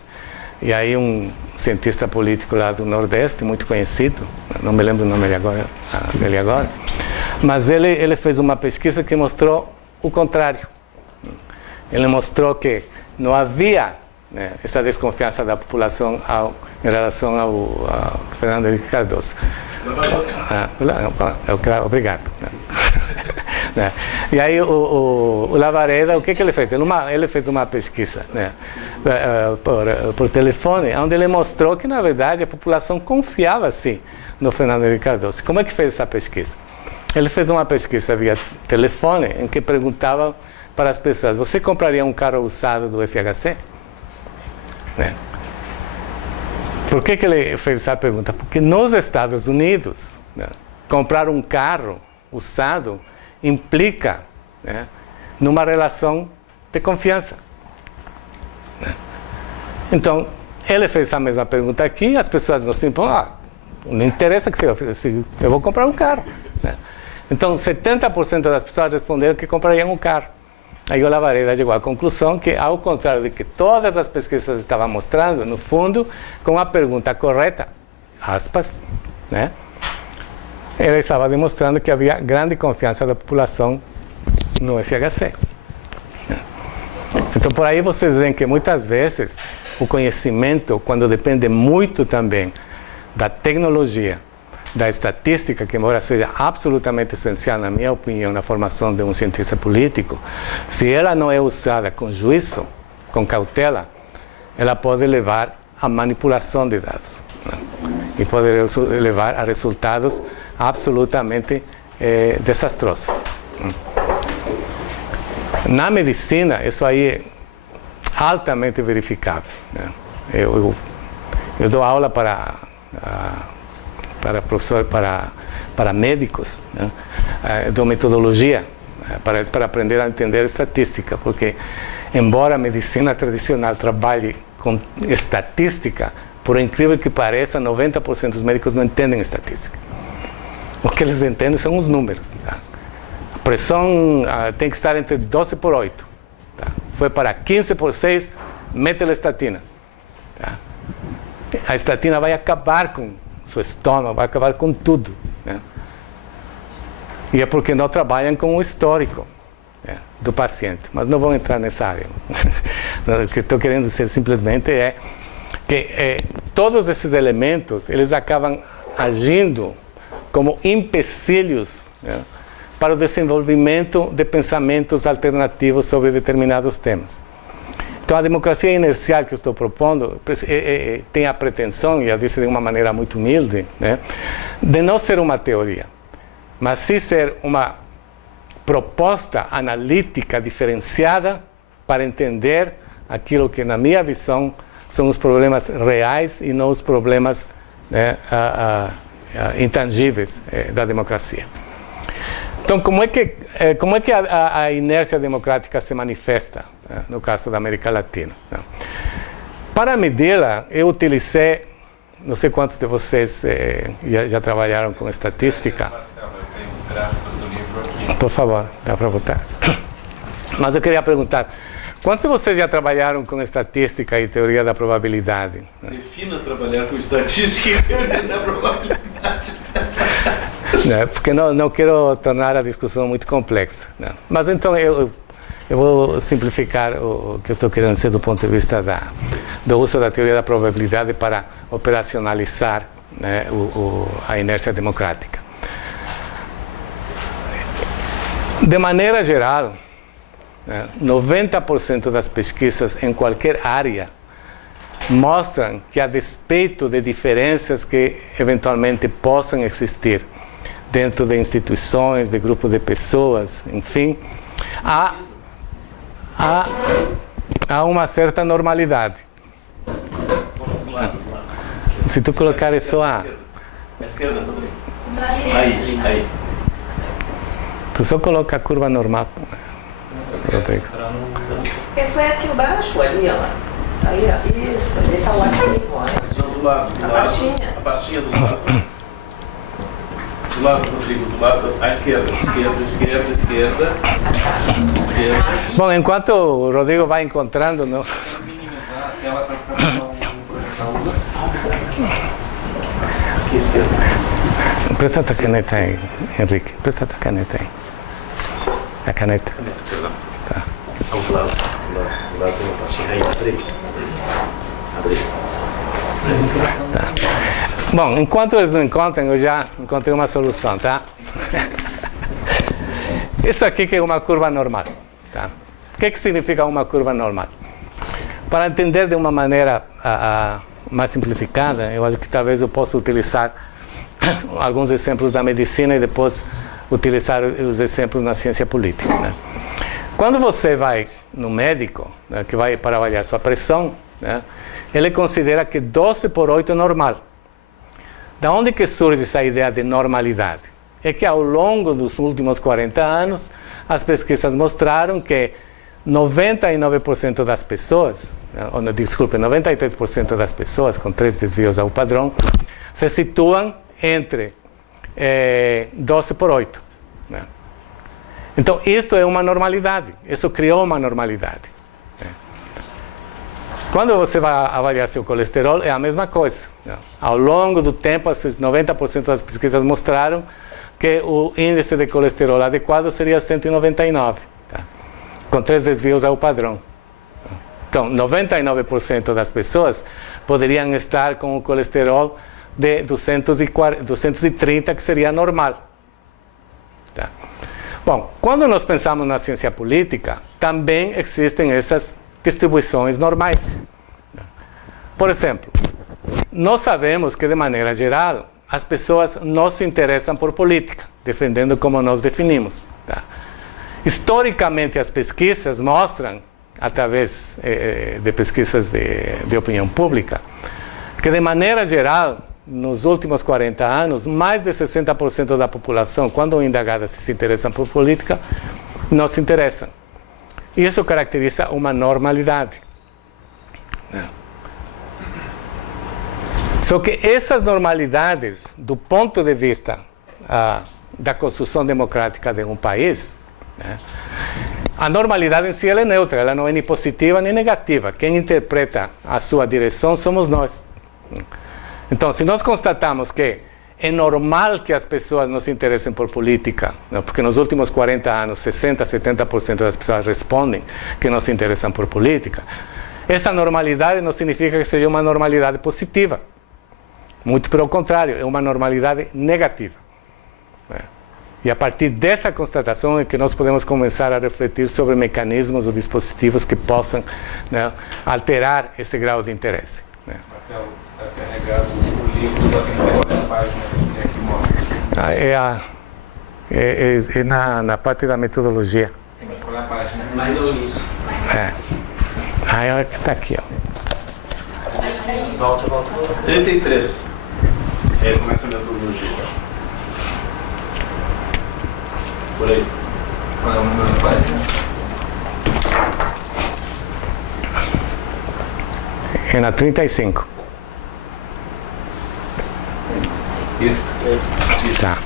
E aí um cientista político lá do Nordeste, muito conhecido, não me lembro o nome dele agora, mas ele fez uma pesquisa que mostrou o contrário. Ele mostrou que não havia, né, essa desconfiança da população em relação ao Fernando Henrique Cardoso. Obrigado. Né? E aí o Lavareda, o que ele fez? Ele fez uma pesquisa, né, por telefone, onde ele mostrou que, na verdade, a população confiava, sim, no Fernando Henrique Cardoso. Como é que fez essa pesquisa? Ele fez uma pesquisa via telefone, em que perguntava para as pessoas, você compraria um carro usado do FHC? Né? Por que ele fez essa pergunta? Porque nos Estados Unidos, né, comprar um carro usado implica, né, numa relação de confiança, né? Então, ele fez a mesma pergunta aqui, as pessoas não se impõem, não interessa se eu vou comprar um carro, né? Então, 70% das pessoas responderam que comprariam um carro. Aí o Lavareda chegou à conclusão que, ao contrário de que todas as pesquisas estavam mostrando, no fundo, com a pergunta correta, aspas, né, ele estava demonstrando que havia grande confiança da população no FHC. Então, por aí vocês veem que muitas vezes o conhecimento, quando depende muito também da tecnologia, da estatística, que embora seja absolutamente essencial, na minha opinião, na formação de um cientista político, se ela não é usada com juízo, com cautela, ela pode levar à manipulação de dados, né? E pode levar a resultados absolutamente desastrosos. Na medicina, isso aí é altamente verificável, né? Eu dou aula para professor, para médicos, né? Dou metodologia para aprender a entender estatística, porque embora a medicina tradicional trabalhe com estatística, por incrível que pareça, 90% dos médicos não entendem estatística. O que eles entendem são os números, tá? A pressão tem que estar entre 12 por 8. Tá? Foi para 15 por 6, mete a estatina. Tá? A estatina vai acabar com seu estômago, vai acabar com tudo, né? E é porque não trabalham com o histórico, né, do paciente. Mas não vou entrar nessa área. O que estou querendo dizer simplesmente é que todos esses elementos, eles acabam agindo como empecilhos, né, para o desenvolvimento de pensamentos alternativos sobre determinados temas. Então, a democracia inercial que eu estou propondo tem a pretensão, e eu disse de uma maneira muito humilde, né, de não ser uma teoria, mas sim ser uma proposta analítica diferenciada para entender aquilo que, na minha visão, são os problemas reais e não os problemas, né, intangíveis da democracia. Então, como é que a inércia democrática se manifesta, né, no caso da América Latina? Para medê-la, eu utilicei, não sei quantos de vocês já trabalharam com estatística. Marcelo, eu tenho um gráfico do livro aqui. Por favor, dá para botar. Mas eu queria perguntar, quantos de vocês já trabalharam com estatística e teoria da probabilidade? Defina trabalhar com estatística e teoria da probabilidade. Porque não quero tornar a discussão muito complexa. Mas então eu vou simplificar o que estou querendo dizer do ponto de vista do uso da teoria da probabilidade para operacionalizar, né, a inércia democrática. De maneira geral, 90% das pesquisas em qualquer área mostram que, a despeito de diferenças que eventualmente possam existir dentro de instituições, de grupos de pessoas, enfim, há uma certa normalidade. Se tu colocar só a... À esquerda, Rodrigo. Aí. Tu só coloca a curva normal, Rodrigo. Isso é aqui embaixo, ali, ó. Aí, ó. Isso, esse é o arquivo, ó. Do lado. A pastinha. A pastinha do lado. Do lado, Rodrigo, do lado. À esquerda. Esquerda. Bom, enquanto o Rodrigo vai encontrando... Não... Minimizar a tela para ficar aqui à esquerda. Presta a tua caneta aí, Henrique. Presta a tua caneta aí. A caneta. Tá. Do lado tem uma pastinha. Aí, abre. Tá. Bom, enquanto eles não encontram, eu já encontrei uma solução, tá? Isso aqui que é uma curva normal, tá? O que significa uma curva normal? Para entender de uma maneira mais simplificada, eu acho que talvez eu possa utilizar alguns exemplos da medicina e depois utilizar os exemplos na ciência política, né? Quando você vai no médico, né, que vai para avaliar sua pressão, né, ele considera que 12/8 é normal. Da onde que surge essa ideia de normalidade? É que ao longo dos últimos 40 anos, as pesquisas mostraram que 99% das pessoas, 93% das pessoas com 3 desvios ao padrão, se situam entre 12/8. Né? Então, isto é uma normalidade. Isso criou uma normalidade. Né? Quando você vai avaliar seu colesterol, é a mesma coisa. Né? Ao longo do tempo, 90% das pesquisas mostraram que o índice de colesterol adequado seria 199, tá? Com 3 desvios ao padrão. Então, 99% das pessoas poderiam estar com o colesterol de 230, que seria normal. Tá? Bom, quando nós pensamos na ciência política, também existem essas distribuições normais. Por exemplo, nós sabemos que, de maneira geral, as pessoas não se interessam por política, defendendo como nós definimos. Tá? Historicamente, as pesquisas mostram, através de pesquisas de opinião pública, que, de maneira geral, nos últimos 40 anos, mais de 60% da população, quando indagada se interessam por política, não se interessam. Isso caracteriza uma normalidade. Só que essas normalidades, do ponto de vista da construção democrática de um país, né, a normalidade em si ela é neutra, ela não é nem positiva nem negativa. Quem interpreta a sua direção somos nós. Então, se nós constatamos que é normal que as pessoas não se interessem por política, não? Porque nos últimos 40 anos, 60%, 70% das pessoas respondem que não se interessam por política. Essa normalidade não significa que seja uma normalidade positiva. Muito pelo contrário, é uma normalidade negativa. E a partir dessa constatação é que nós podemos começar a refletir sobre mecanismos ou dispositivos que possam, né, alterar esse grau de interesse. Marcelo, está carregado o livro, só tem 50 páginas, que é que mostra. É na parte da metodologia. Mas qual é a página? Mais ou menos. Aí está aqui, ó. Volta. 33. Aí começa a metodologia. Por aí. Qual é o número da página? É na 35. Isso. Tá.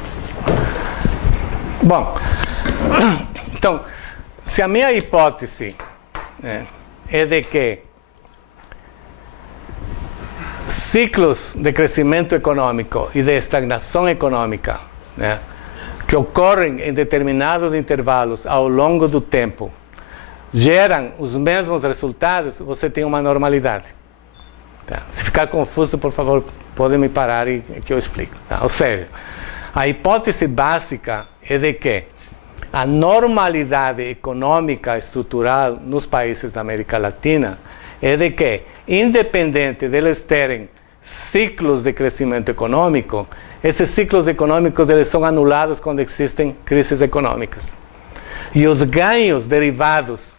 Bom, então, se a minha hipótese, né, é de que ciclos de crescimento econômico e de estagnação econômica, né, que ocorrem em determinados intervalos ao longo do tempo, geram os mesmos resultados, você tem uma normalidade. Tá? Se ficar confuso, por favor, pode me parar e que eu explico. Tá? Ou seja, a hipótese básica é de que a normalidade econômica estrutural nos países da América Latina é de que, independente deles terem ciclos de crescimento econômico, esses ciclos econômicos eles são anulados quando existem crises econômicas. E os ganhos derivados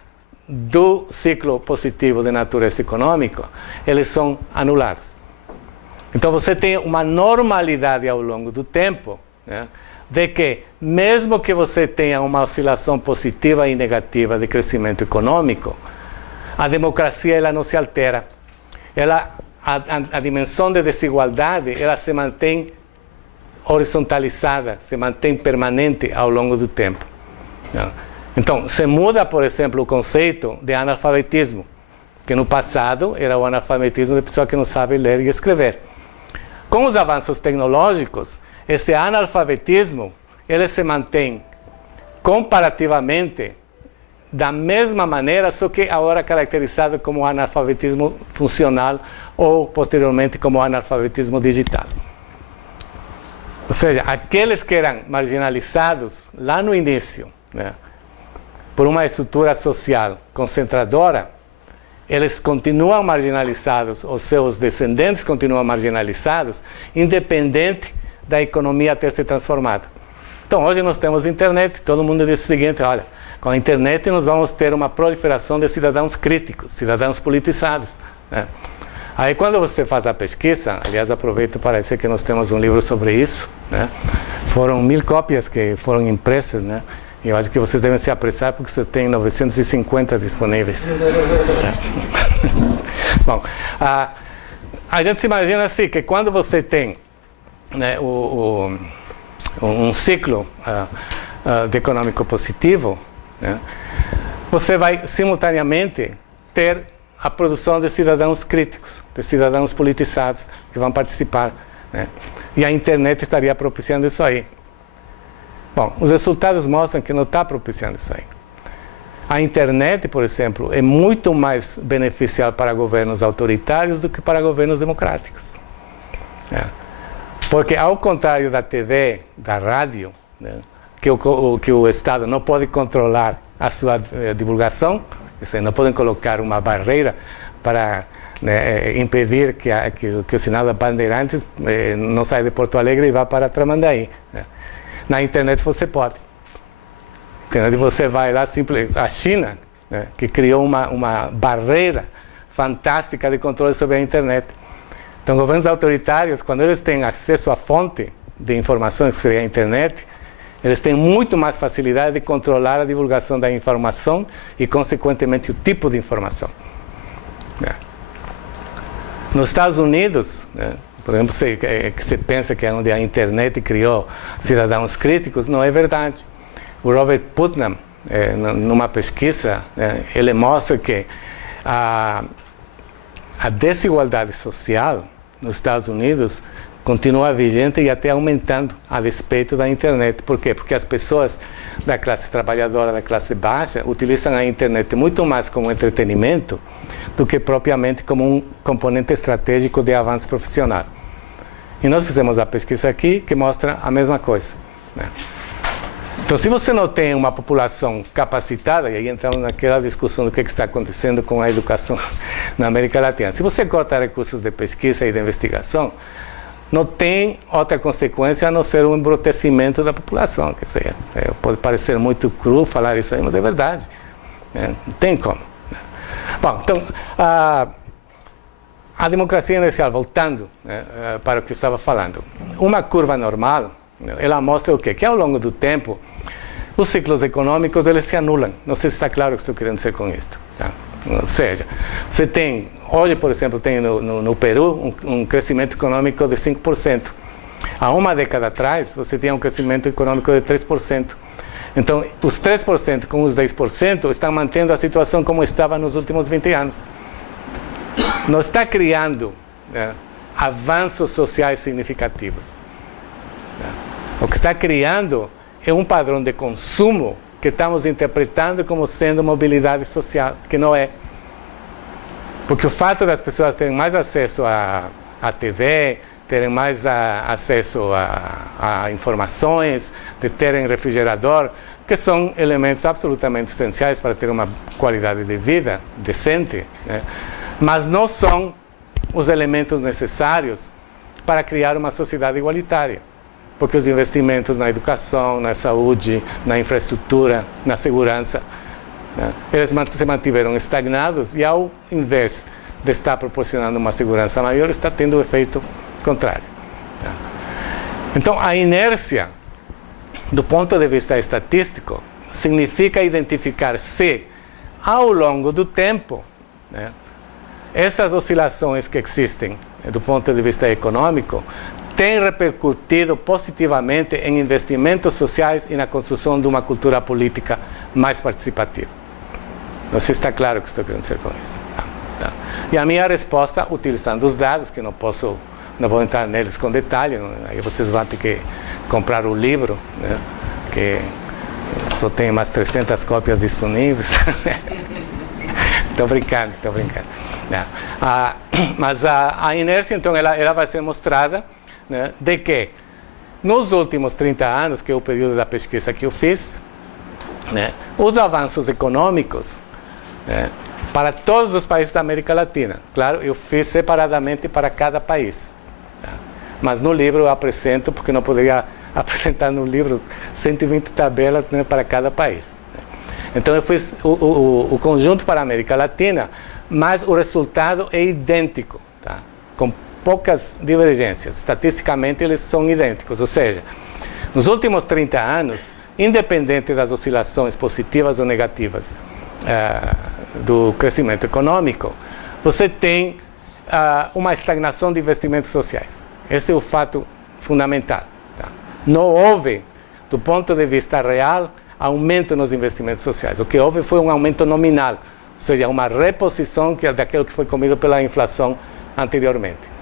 do ciclo positivo de natureza econômica, eles são anulados. Então você tem uma normalidade ao longo do tempo, né, de que mesmo que você tenha uma oscilação positiva e negativa de crescimento econômico, a democracia ela não se altera. A dimensão de desigualdade ela se mantém horizontalizada, se mantém permanente ao longo do tempo. Né? Então, se muda, por exemplo, o conceito de analfabetismo, que no passado era o analfabetismo de pessoa que não sabe ler e escrever. Com os avanços tecnológicos, esse analfabetismo ele se mantém comparativamente da mesma maneira, só que agora caracterizado como analfabetismo funcional ou, posteriormente, como analfabetismo digital. Ou seja, aqueles que eram marginalizados lá no início, né, por uma estrutura social concentradora, eles continuam marginalizados, os seus descendentes continuam marginalizados, independente da economia ter se transformado. Então, hoje nós temos internet, todo mundo diz o seguinte, olha, com a internet nós vamos ter uma proliferação de cidadãos críticos, cidadãos politizados. Né? Aí quando você faz a pesquisa, aliás, aproveito para dizer que nós temos um livro sobre isso, né? Foram 1000 cópias que foram impressas, né? E eu acho que vocês devem se apressar porque você tem 950 disponíveis. Bom, a gente se imagina assim, que quando você tem, né, um ciclo de econômico positivo, né, você vai simultaneamente ter a produção de cidadãos críticos, de cidadãos politizados que vão participar. Né? E a internet estaria propiciando isso aí. Bom, os resultados mostram que não está propiciando isso aí. A internet, por exemplo, é muito mais beneficial para governos autoritários do que para governos democráticos. Porque, ao contrário da TV, da rádio, né, que o Estado não pode controlar a sua divulgação, não podem colocar uma barreira para, né, impedir que o sinal da Bandeirantes não saia de Porto Alegre e vá para Tramandaí. Né? Na internet você pode. Na internet você vai lá, a China, né, que criou uma barreira fantástica de controle sobre a internet. Então, governos autoritários, quando eles têm acesso à fonte de informações, que seria a internet, eles têm muito mais facilidade de controlar a divulgação da informação e, consequentemente, o tipo de informação. Nos Estados Unidos, né, por exemplo, que se pensa que é onde a internet criou cidadãos críticos, não é verdade. O Robert Putnam, numa pesquisa, ele mostra que a desigualdade social nos Estados Unidos continua vigente e até aumentando a despeito da internet. Por quê? Porque as pessoas da classe trabalhadora, da classe baixa, utilizam a internet muito mais como entretenimento do que propriamente como um componente estratégico de avanço profissional. E nós fizemos a pesquisa aqui que mostra a mesma coisa, né? Então, se você não tem uma população capacitada, e aí entramos naquela discussão do que está acontecendo com a educação na América Latina, se você corta recursos de pesquisa e de investigação, não tem outra consequência a não ser um embrutecimento da população. Quer dizer, pode parecer muito cru falar isso aí, mas é verdade, né? Não tem como. Bom, então, a democracia inercial, voltando, né, para o que eu estava falando, uma curva normal, ela mostra o quê? Que ao longo do tempo, os ciclos econômicos eles se anulam. Não sei se está claro o que estou querendo dizer com isto. Tá? Ou seja, você tem, hoje, por exemplo, tem no Peru um crescimento econômico de 5%. Há uma década atrás, você tinha um crescimento econômico de 3%. Então, os 3% com os 10% estão mantendo a situação como estava nos últimos 20 anos. Não está criando, né, avanços sociais significativos. O que está criando é um padrão de consumo que estamos interpretando como sendo mobilidade social, que não é. Porque o fato das pessoas terem mais acesso à TV, terem mais acesso a informações, de terem refrigerador, que são elementos absolutamente essenciais para ter uma qualidade de vida decente, né? Mas não são os elementos necessários para criar uma sociedade igualitária. Porque os investimentos na educação, na saúde, na infraestrutura, na segurança, né, eles se mantiveram estagnados e, ao invés de estar proporcionando uma segurança maior, está tendo o efeito contrário. Né. Então, a inércia, do ponto de vista estatístico, significa identificar se, ao longo do tempo, né, essas oscilações que existem, do ponto de vista econômico, tem repercutido positivamente em investimentos sociais e na construção de uma cultura política mais participativa. Não sei se está claro o que estou querendo dizer com isso. Tá. E a minha resposta, utilizando os dados, que não vou entrar neles com detalhe, aí vocês vão ter que comprar o livro, né, que só tem umas 300 cópias disponíveis. Estou brincando. Mas a inércia, então, ela vai ser mostrada, né, de que nos últimos 30 anos, que é o período da pesquisa que eu fiz, né, os avanços econômicos, né, para todos os países da América Latina, claro, eu fiz separadamente para cada país, tá? Mas no livro eu apresento, porque não poderia apresentar no livro 120 tabelas, né, para cada país. Então eu fiz o conjunto para a América Latina, mas o resultado é idêntico, tá? Com poucas divergências. Estatisticamente, eles são idênticos. Ou seja, nos últimos 30 anos, independente das oscilações positivas ou negativas do crescimento econômico, você tem uma estagnação de investimentos sociais. Esse é o fato fundamental. Tá? Não houve, do ponto de vista real, aumento nos investimentos sociais. O que houve foi um aumento nominal, ou seja, uma reposição daquilo que foi comido pela inflação anteriormente.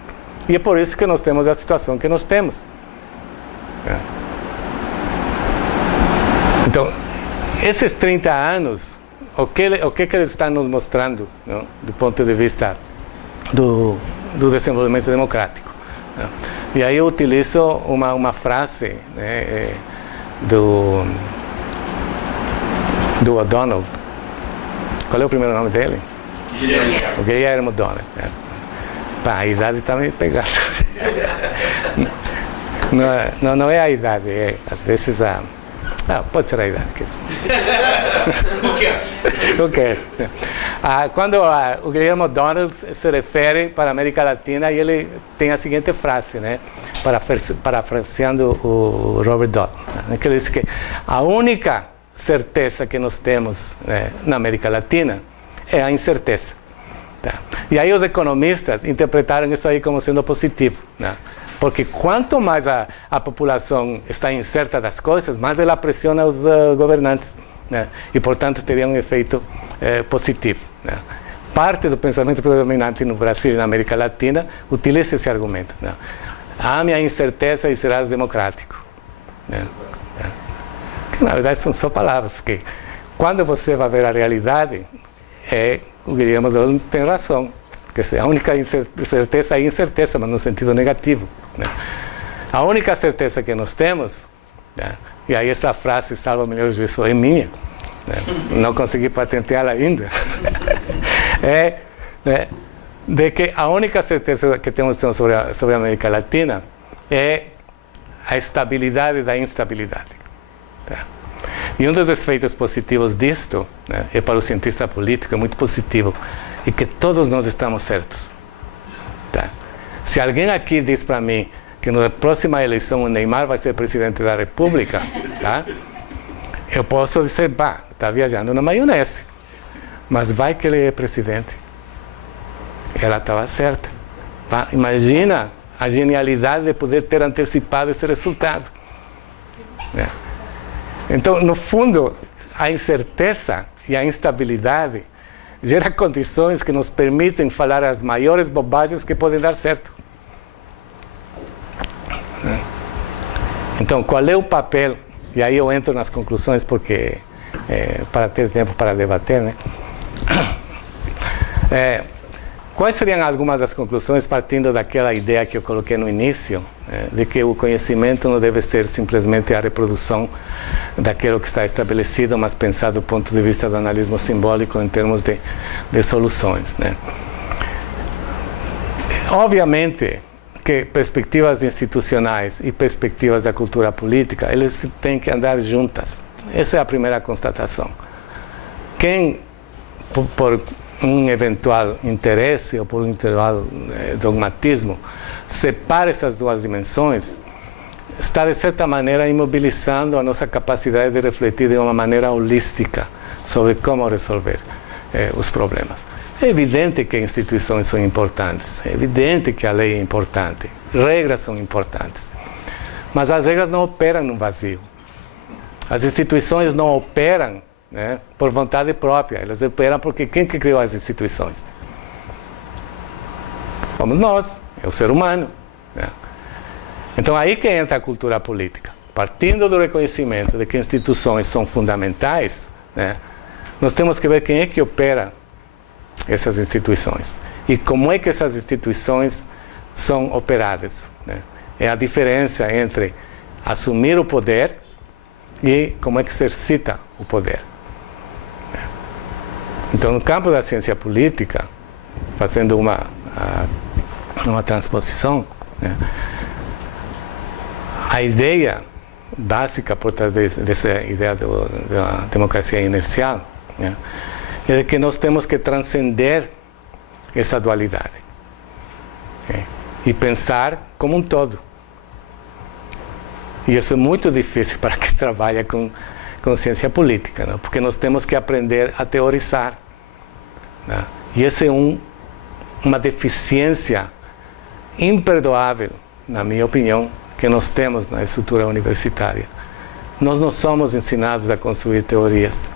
E é por isso que nós temos a situação que nós temos. Então, esses 30 anos, o que eles estão nos mostrando, não, do ponto de vista do desenvolvimento democrático? Não? E aí eu utilizo uma frase, né, do O'Donnell. Qual é o primeiro nome dele? O Guilherme O'Donnell. Né? Pá, a idade está me pegando. Não é a idade, às vezes pode ser a idade. Who cares? Quando o Guilherme O'Donnell se refere para a América Latina, e ele tem a seguinte frase, né, parafraseando o Robert Dodd, né, que ele diz que a única certeza que nós temos, né, na América Latina é a incerteza. Tá? E aí os economistas interpretaram isso aí como sendo positivo, né? Porque quanto mais a população está incerta das coisas, mais ela pressiona os governantes, né? E, portanto, teria um efeito positivo, né? Parte do pensamento predominante no Brasil e na América Latina utiliza esse argumento, né? Ame a incerteza e serás democrático. Né? Que, na verdade, são só palavras, porque quando você vai ver a realidade, o Guilherme Adorno tem razão. Porque a única certeza é incerteza, mas no sentido negativo. Né? A única certeza que nós temos, né? E aí essa frase, salva o melhor juízo, é minha. Né? Não consegui patenteá-la ainda. Né? De que a única certeza que temos sobre a América Latina é a estabilidade da instabilidade. Tá? E um dos efeitos positivos disto, né, é para o cientista político, é muito positivo, é que todos nós estamos certos. Tá? Se alguém aqui diz para mim que na próxima eleição o Neymar vai ser presidente da República, tá? Eu posso dizer, está viajando na maionese, mas vai que ele é presidente. Ela estava certa. Imagina a genialidade de poder ter antecipado esse resultado. Né? Então, no fundo, a incerteza e a instabilidade geram condições que nos permitem falar as maiores bobagens que podem dar certo. Então, qual é o papel? E aí eu entro nas conclusões, porque para ter tempo para debater, né? Quais seriam algumas das conclusões partindo daquela ideia que eu coloquei no início, de que o conhecimento não deve ser simplesmente a reprodução daquilo que está estabelecido, mas pensado do ponto de vista do analismo simbólico em termos de soluções, né? Obviamente que perspectivas institucionais e perspectivas da cultura política, eles têm que andar juntas. Essa é a primeira constatação. Quem, por um eventual interesse ou por um eventual dogmatismo, separa essas duas dimensões, está, de certa maneira, imobilizando a nossa capacidade de refletir de uma maneira holística sobre como resolver os problemas. É evidente que instituições são importantes, é evidente que a lei é importante, regras são importantes, mas as regras não operam no vazio. As instituições não operam, né, por vontade própria, elas operam porque quem que criou as instituições? Fomos nós, é o ser humano. Né? Então aí que entra a cultura política. Partindo do reconhecimento de que instituições são fundamentais, né, nós temos que ver quem é que opera essas instituições e como é que essas instituições são operadas. Né? É a diferença entre assumir o poder e como é que se exercita o poder. Então, no campo da ciência política, fazendo uma transposição, né, a ideia básica por trás dessa ideia da democracia inercial, né, é que nós temos que transcender essa dualidade, né, e pensar como um todo. E isso é muito difícil para quem trabalha com ciência política, né, porque nós temos que aprender a teorizar. Né, e essa é uma deficiência imperdoável, na minha opinião, que nós temos na estrutura universitária. Nós não somos ensinados a construir teorias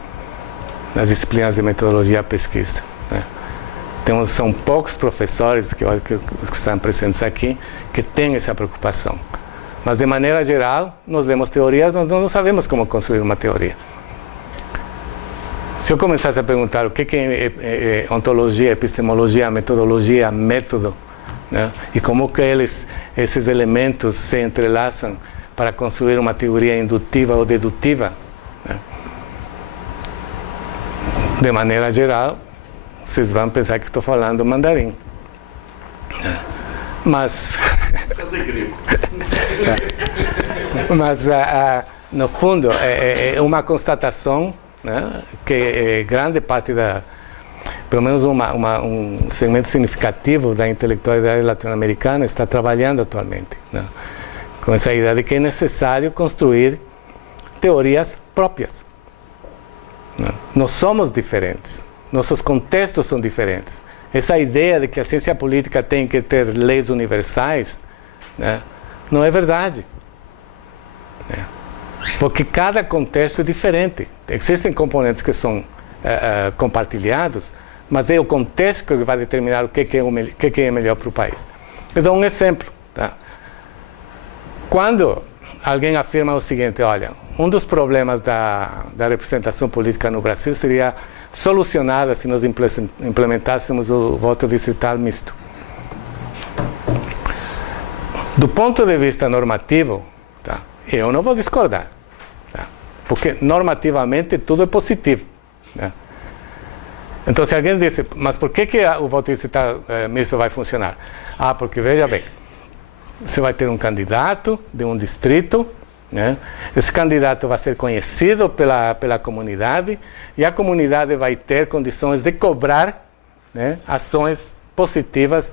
nas disciplinas de metodologia e pesquisa. Né? São poucos professores que estão presentes aqui que têm essa preocupação. Mas, de maneira geral, nós lemos teorias, mas não sabemos como construir uma teoria. Se eu começasse a perguntar o que é ontologia, epistemologia, metodologia, método, né? E como que esses elementos se entrelaçam para construir uma teoria indutiva ou dedutiva, né? De maneira geral, vocês vão pensar que estou falando mandarim. Mas mas no fundo é uma constatação, né, que grande parte pelo menos um segmento significativo da intelectualidade latino-americana está trabalhando atualmente, né, com essa ideia de que é necessário construir teorias próprias. Né? Nós somos diferentes, nossos contextos são diferentes. Essa ideia de que a ciência política tem que ter leis universais, né, não é verdade. Né? Porque cada contexto é diferente. Existem componentes que são compartilhados, mas é o contexto que vai determinar o que é melhor para o país. Eu dou um exemplo. Tá? Quando alguém afirma o seguinte, olha, um dos problemas da representação política no Brasil seria solucionada se nós implementássemos o voto distrital misto. Do ponto de vista normativo, tá, eu não vou discordar, tá, porque normativamente tudo é positivo. Né? Então, se alguém diz, mas por que o voto distrital misto vai funcionar? Ah, porque veja bem, você vai ter um candidato de um distrito, né? Esse candidato vai ser conhecido pela comunidade e a comunidade vai ter condições de cobrar, né, ações positivas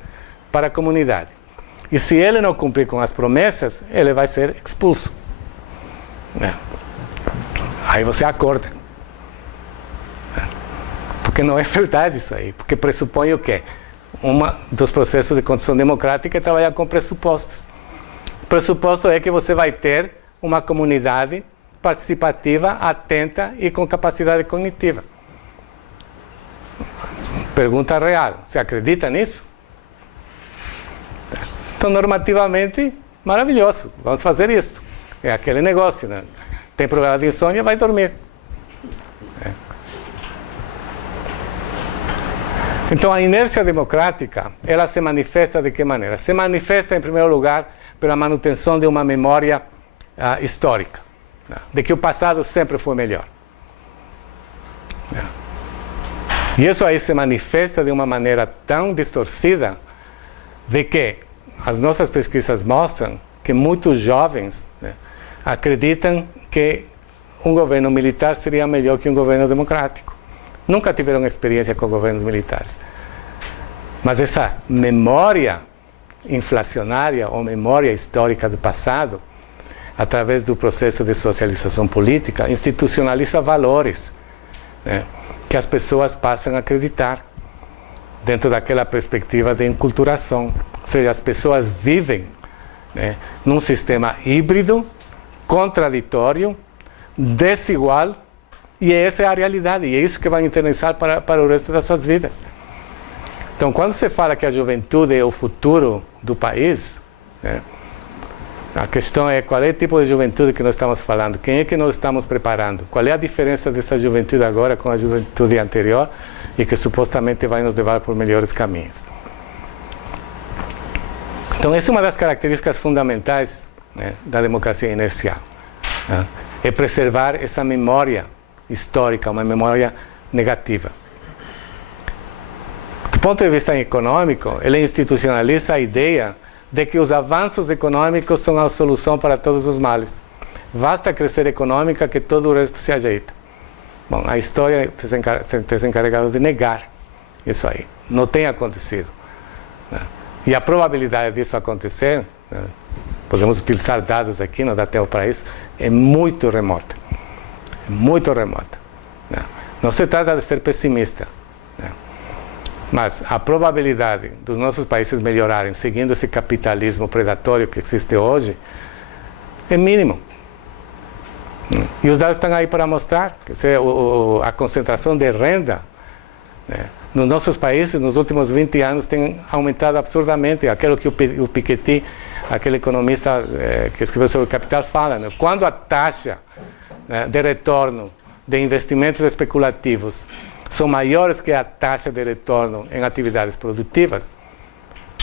para a comunidade. E se ele não cumprir com as promessas, ele vai ser expulso. Né? Aí você acorda. Porque não é verdade isso aí. Porque pressupõe o quê? Um dos processos de construção democrática é trabalhar com pressupostos. O pressuposto é que você vai ter uma comunidade participativa, atenta e com capacidade cognitiva. Pergunta real, você acredita nisso? Então, normativamente, maravilhoso, vamos fazer isso. É aquele negócio, né? Tem problema de insônia, vai dormir. Então, a inércia democrática, ela se manifesta de que maneira? Se manifesta, em primeiro lugar, pela manutenção de uma memória histórica, né? De que o passado sempre foi melhor. E isso aí se manifesta de uma maneira tão distorcida de que as nossas pesquisas mostram que muitos jovens, né, acreditam que um governo militar seria melhor que um governo democrático. Nunca tiveram experiência com governos militares. Mas essa memória inflacionária ou memória histórica do passado, através do processo de socialização política, institucionaliza valores, né, que as pessoas passam a acreditar dentro daquela perspectiva de enculturação. Ou seja, as pessoas vivem, né, num sistema híbrido, contraditório, desigual, e essa é a realidade, e é isso que vai interessar para o resto das suas vidas. Então, quando se fala que a juventude é o futuro do país, né, a questão é qual é o tipo de juventude que nós estamos falando, quem é que nós estamos preparando, qual é a diferença dessa juventude agora com a juventude anterior e que supostamente vai nos levar por melhores caminhos. Então, essa é uma das características fundamentais, né, da democracia inercial, né, é preservar essa memória histórica, uma memória negativa. Do ponto de vista econômico, ele institucionaliza a ideia de que os avanços econômicos são a solução para todos os males. Basta crescer econômica que todo o resto se ajeita. Bom, a história tem se encarregado de negar isso aí. Não tem acontecido. Né? E a probabilidade disso acontecer, né, podemos utilizar dados aqui, não dá tempo para isso, é muito remota. É muito remota. Né? Não se trata de ser pessimista. Né? Mas a probabilidade dos nossos países melhorarem seguindo esse capitalismo predatório que existe hoje é mínimo. E os dados estão aí para mostrar. A concentração de renda, né, nos nossos países, nos últimos 20 anos, tem aumentado absurdamente. Aquilo que o Piketty, aquele economista que escreveu sobre o capital, fala. Né? Quando a taxa, né, de retorno de investimentos especulativos são maiores que a taxa de retorno em atividades produtivas,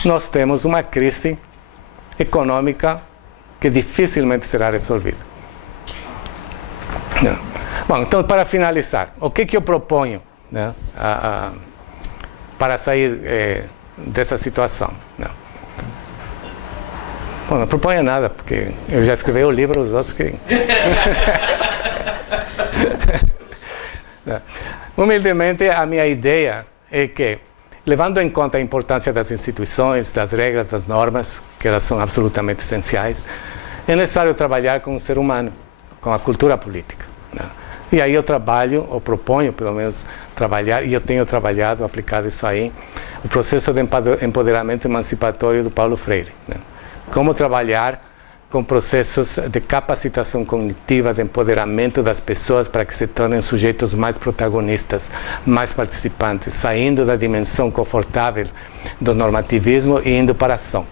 nós temos uma crise econômica que dificilmente será resolvida. Não. Bom, então, para finalizar, o que eu proponho, né, para sair dessa situação? Não. Bom, não proponho nada, porque eu já escrevi o livro, os outros que... Humildemente, a minha ideia é que, levando em conta a importância das instituições, das regras, das normas, que elas são absolutamente essenciais, é necessário trabalhar com o ser humano, com a cultura política. Né? E aí eu trabalho, ou proponho pelo menos trabalhar, e eu tenho trabalhado, aplicado isso aí, o processo de empoderamento emancipatório do Paulo Freire. Né? Como trabalhar com processos de capacitação cognitiva, de empoderamento das pessoas para que se tornem sujeitos mais protagonistas, mais participantes, saindo da dimensão confortável do normativismo e indo para a ação.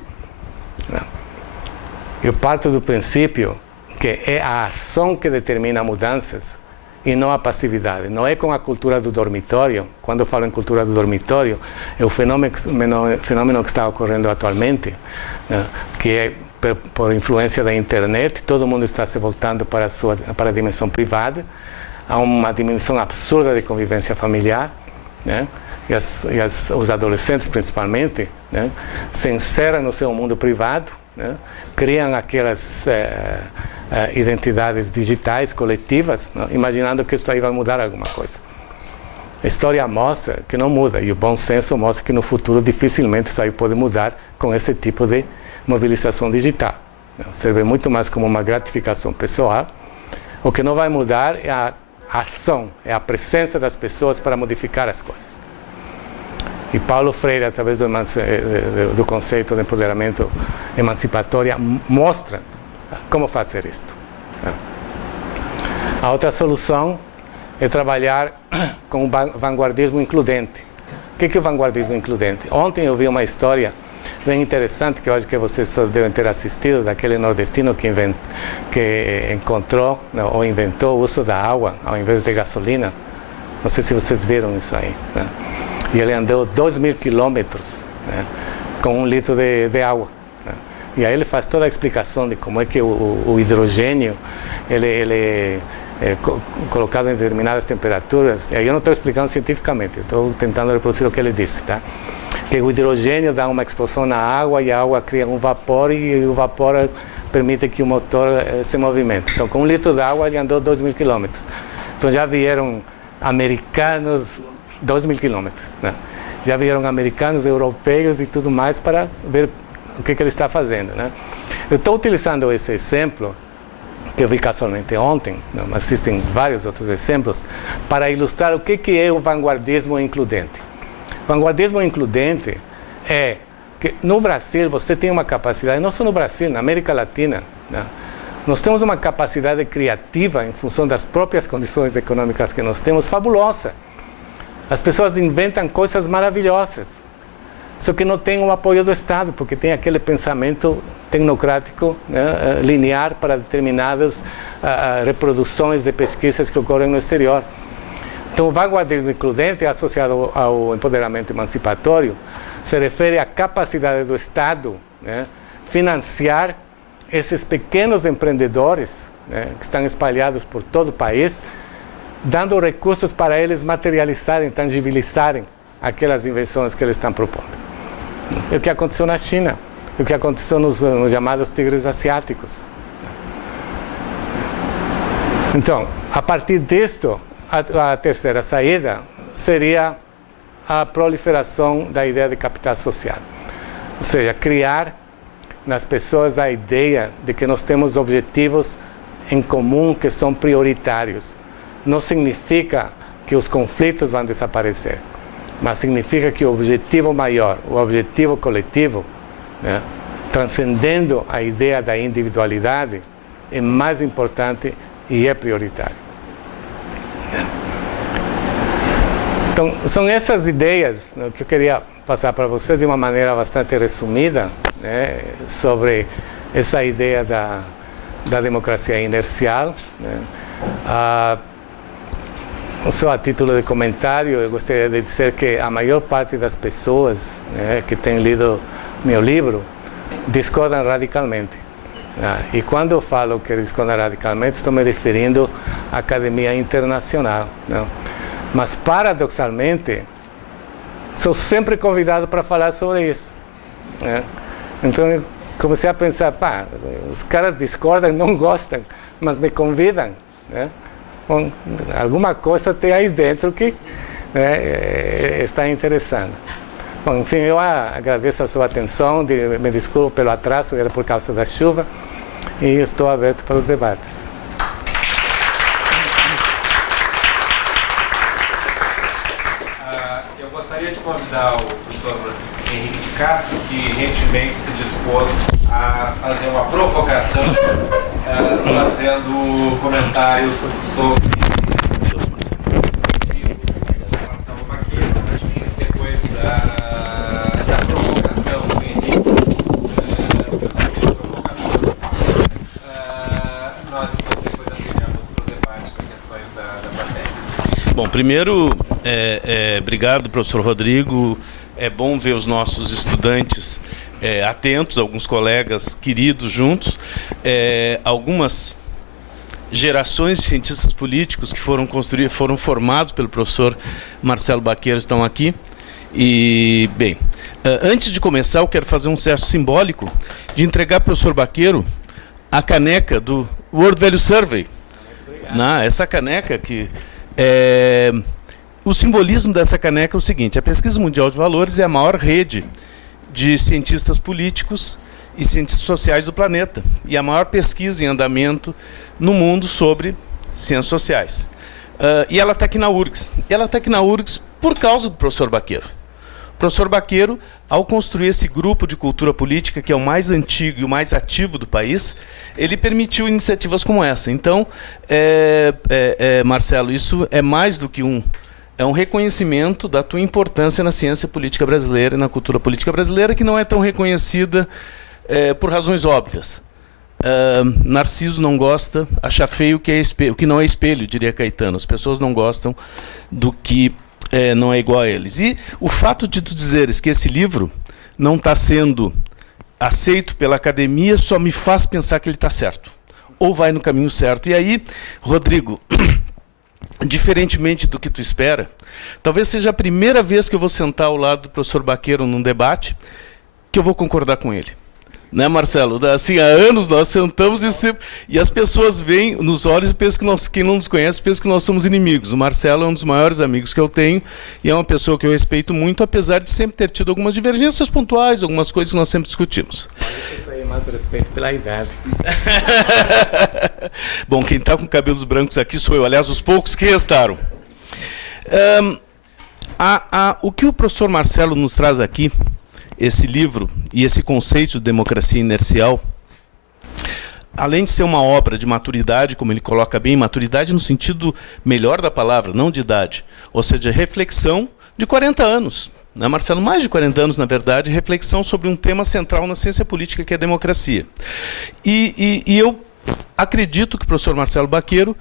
Eu parto do princípio que é a ação que determina mudanças e não a passividade. Não é com a cultura do dormitório. Quando eu falo em cultura do dormitório, é o fenômeno que está ocorrendo atualmente, né, que é por influência da internet, todo mundo está se voltando para a dimensão privada, há uma dimensão absurda de convivência familiar, né, os adolescentes principalmente, né, se encerram no seu mundo privado, né, criam aquelas identidades digitais coletivas, né, imaginando que isso aí vai mudar alguma coisa. A história mostra que não muda, e o bom senso mostra que no futuro dificilmente isso aí pode mudar com esse tipo de mobilização digital. Serve muito mais como uma gratificação pessoal. O que não vai mudar é a ação, é a presença das pessoas para modificar as coisas. E Paulo Freire, através do conceito de empoderamento emancipatório, mostra como fazer isto. A outra solução é trabalhar com o vanguardismo includente. O que é o vanguardismo includente? Ontem eu vi uma história bem interessante, que eu acho que vocês devem ter assistido, daquele nordestino que encontrou, ou inventou o uso da água ao invés de gasolina. Não sei se vocês viram isso aí, né? E ele andou 2.000 quilômetros, né, com 1 litro de água, né? E aí ele faz toda a explicação de como é que o hidrogênio ele é colocado em determinadas temperaturas. E aí eu não estou explicando cientificamente, eu estou tentando reproduzir o que ele disse, tá? Que o hidrogênio dá uma explosão na água e a água cria um vapor e o vapor permite que o motor se movimente. Então, com 1 litro de água ele andou 2.000 quilômetros. Então já vieram americanos, 2.000 quilômetros, né? Já vieram americanos, europeus e tudo mais para ver o que ele está fazendo, né? Eu estou utilizando esse exemplo, que eu vi casualmente ontem, mas existem vários outros exemplos, para ilustrar o que é o vanguardismo includente. O vanguardismo includente é que no Brasil você tem uma capacidade, não só no Brasil, na América Latina, né? Nós temos uma capacidade criativa em função das próprias condições econômicas que nós temos, fabulosa. As pessoas inventam coisas maravilhosas, só que não tem o apoio do Estado, porque tem aquele pensamento tecnocrático, né, linear para determinadas reproduções de pesquisas que ocorrem no exterior. Então, o vanguardismo includente, associado ao empoderamento emancipatório, se refere à capacidade do Estado, né, financiar esses pequenos empreendedores, né, que estão espalhados por todo o país, dando recursos para eles materializarem, tangibilizarem aquelas invenções que eles estão propondo. É o que aconteceu na China, é o que aconteceu nos chamados tigres asiáticos. Então, a partir disto, a terceira saída seria a proliferação da ideia de capital social. Ou seja, criar nas pessoas a ideia de que nós temos objetivos em comum que são prioritários. Não significa que os conflitos vão desaparecer, mas significa que o objetivo maior, o objetivo coletivo, né, transcendendo a ideia da individualidade, é mais importante e é prioritário. Então, são essas ideias, né, que eu queria passar para vocês de uma maneira bastante resumida, né, sobre essa ideia da democracia inercial, né. Só a título de comentário, eu gostaria de dizer que a maior parte das pessoas, né, que têm lido meu livro discordam radicalmente. E quando eu falo que discordam radicalmente, estou me referindo à academia internacional, né? Mas, paradoxalmente, sou sempre convidado para falar sobre isso, né? Então, eu comecei a pensar, pá, os caras discordam, não gostam, mas me convidam, né? Bom, alguma coisa tem aí dentro que, né, está interessando. Bom, enfim, eu agradeço a sua atenção, me desculpo pelo atraso, era por causa da chuva, e estou aberto para os debates. Eu gostaria de convidar o professor Henrique Castro, que gentilmente se dispôs a fazer uma provocação, fazendo comentários sobre depois da provocação do Henrique, primeiro, obrigado, professor Rodrigo. É bom ver os nossos estudantes atentos, alguns colegas queridos juntos. Algumas gerações de cientistas políticos que foram formados pelo professor Marcelo Baqueiro estão aqui. E, bem, antes de começar, eu quero fazer um gesto simbólico de entregar ao professor Baqueiro a caneca do World Value Survey. Essa caneca que... o simbolismo dessa caneca é o seguinte: a Pesquisa Mundial de Valores é a maior rede de cientistas políticos e cientistas sociais do planeta, e a maior pesquisa em andamento no mundo sobre ciências sociais. E ela está aqui na URGS. Ela está aqui na URGS por causa do professor Baqueiro. O professor Baqueiro, ao construir esse grupo de cultura política, que é o mais antigo e o mais ativo do país, ele permitiu iniciativas como essa. Então, Marcelo, isso é mais do que um reconhecimento da tua importância na ciência política brasileira e na cultura política brasileira, que não é tão reconhecida por razões óbvias. Narciso não gosta, acha feio o que não é espelho, diria Caetano. As pessoas não gostam do que não é igual a eles. E o fato de tu dizeres que esse livro não está sendo aceito pela academia só me faz pensar que ele está certo, ou vai no caminho certo. E aí, Rodrigo, diferentemente do que tu espera, talvez seja a primeira vez que eu vou sentar ao lado do professor Baqueiro num debate que eu vou concordar com ele. Né, Marcelo? Assim, há anos nós sentamos e as pessoas veem nos olhos e pensam que quem não nos conhece pensa que nós somos inimigos. O Marcelo é um dos maiores amigos que eu tenho e é uma pessoa que eu respeito muito, apesar de sempre ter tido algumas divergências pontuais, algumas coisas que nós sempre discutimos. Isso aí é mais respeito pela idade. Bom, quem está com cabelos brancos aqui sou eu, aliás, os poucos que restaram. O que o professor Marcelo nos traz aqui, esse livro e esse conceito de democracia inercial, além de ser uma obra de maturidade, como ele coloca bem, maturidade no sentido melhor da palavra, não de idade, ou seja, reflexão de 40 anos, né, Marcelo? Mais de 40 anos, na verdade, reflexão sobre um tema central na ciência política, que é a democracia. E eu acredito que o professor Marcelo Baqueiro,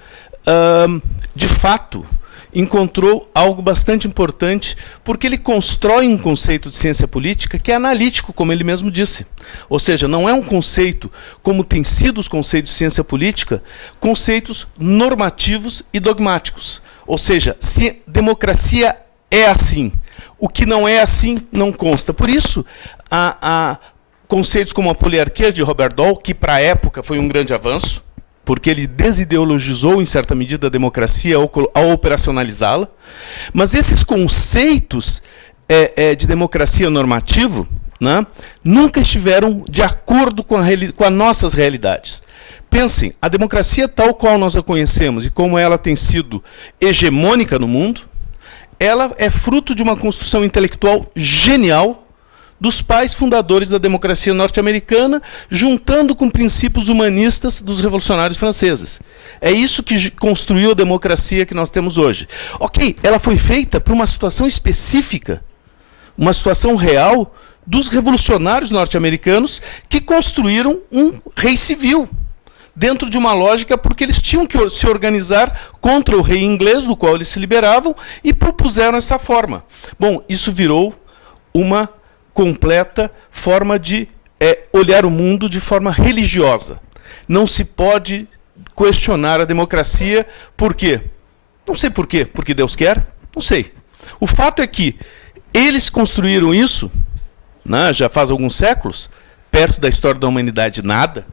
de fato, encontrou algo bastante importante, porque ele constrói um conceito de ciência política que é analítico, como ele mesmo disse. Ou seja, não é um conceito, como tem sido os conceitos de ciência política, conceitos normativos e dogmáticos. Ou seja, se democracia é assim, o que não é assim não consta. Por isso, há conceitos como a poliarquia de Robert Dahl, que para a época foi um grande avanço, porque ele desideologizou, em certa medida, a democracia ao operacionalizá-la. Mas esses conceitos de democracia normativo, né, nunca estiveram de acordo com as nossas realidades. Pensem, a democracia tal qual nós a conhecemos e como ela tem sido hegemônica no mundo, ela é fruto de uma construção intelectual genial dos pais fundadores da democracia norte-americana, juntando com princípios humanistas dos revolucionários franceses. É isso que construiu a democracia que nós temos hoje. Ok, ela foi feita por uma situação específica, uma situação real dos revolucionários norte-americanos que construíram um rei civil, dentro de uma lógica porque eles tinham que se organizar contra o rei inglês, do qual eles se liberavam, e propuseram essa forma. Bom, isso virou uma completa forma de olhar o mundo de forma religiosa. Não se pode questionar a democracia. Por quê? Não sei por quê. Porque Deus quer? Não sei. O fato é que eles construíram isso, né, já faz alguns séculos, perto da história da humanidade nada,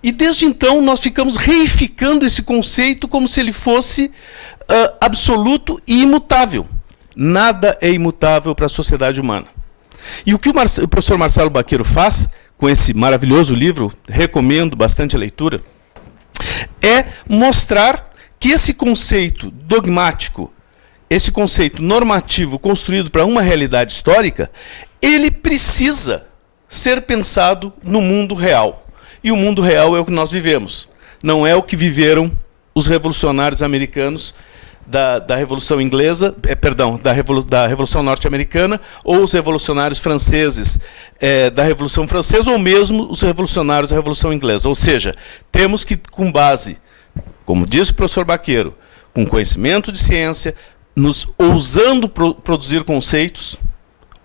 e desde então nós ficamos reificando esse conceito como se ele fosse absoluto e imutável. Nada é imutável para a sociedade humana. E o que o professor Marcelo Baqueiro faz com esse maravilhoso livro, recomendo bastante a leitura, é mostrar que esse conceito dogmático, esse conceito normativo construído para uma realidade histórica, ele precisa ser pensado no mundo real. E o mundo real é o que nós vivemos. Não é o que viveram os revolucionários americanos da Revolução Inglesa, da Revolução Norte-Americana, ou os revolucionários franceses da Revolução Francesa, ou mesmo os revolucionários da Revolução Inglesa. Ou seja, temos que, com base, como disse o professor Baqueiro, com conhecimento de ciência, nos ousando produzir conceitos,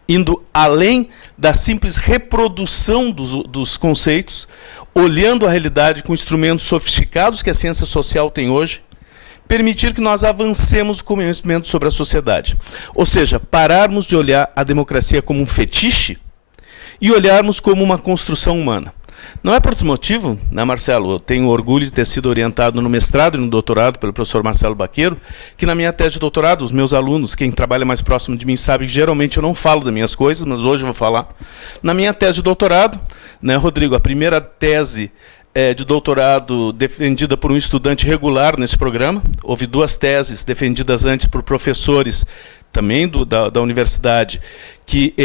indo além da simples reprodução dos conceitos, olhando a realidade com instrumentos sofisticados que a ciência social tem hoje, permitir que nós avancemos o conhecimento sobre a sociedade. Ou seja, pararmos de olhar a democracia como um fetiche e olharmos como uma construção humana. Não é por outro motivo, né, Marcelo? Eu tenho orgulho de ter sido orientado no mestrado e no doutorado pelo professor Marcelo Baqueiro, que na minha tese de doutorado, os meus alunos, quem trabalha mais próximo de mim sabe que geralmente eu não falo das minhas coisas, mas hoje eu vou falar. Na minha tese de doutorado, né, Rodrigo, a primeira tese de doutorado defendida por um estudante regular nesse programa, houve 2 teses defendidas antes por professores também da universidade, que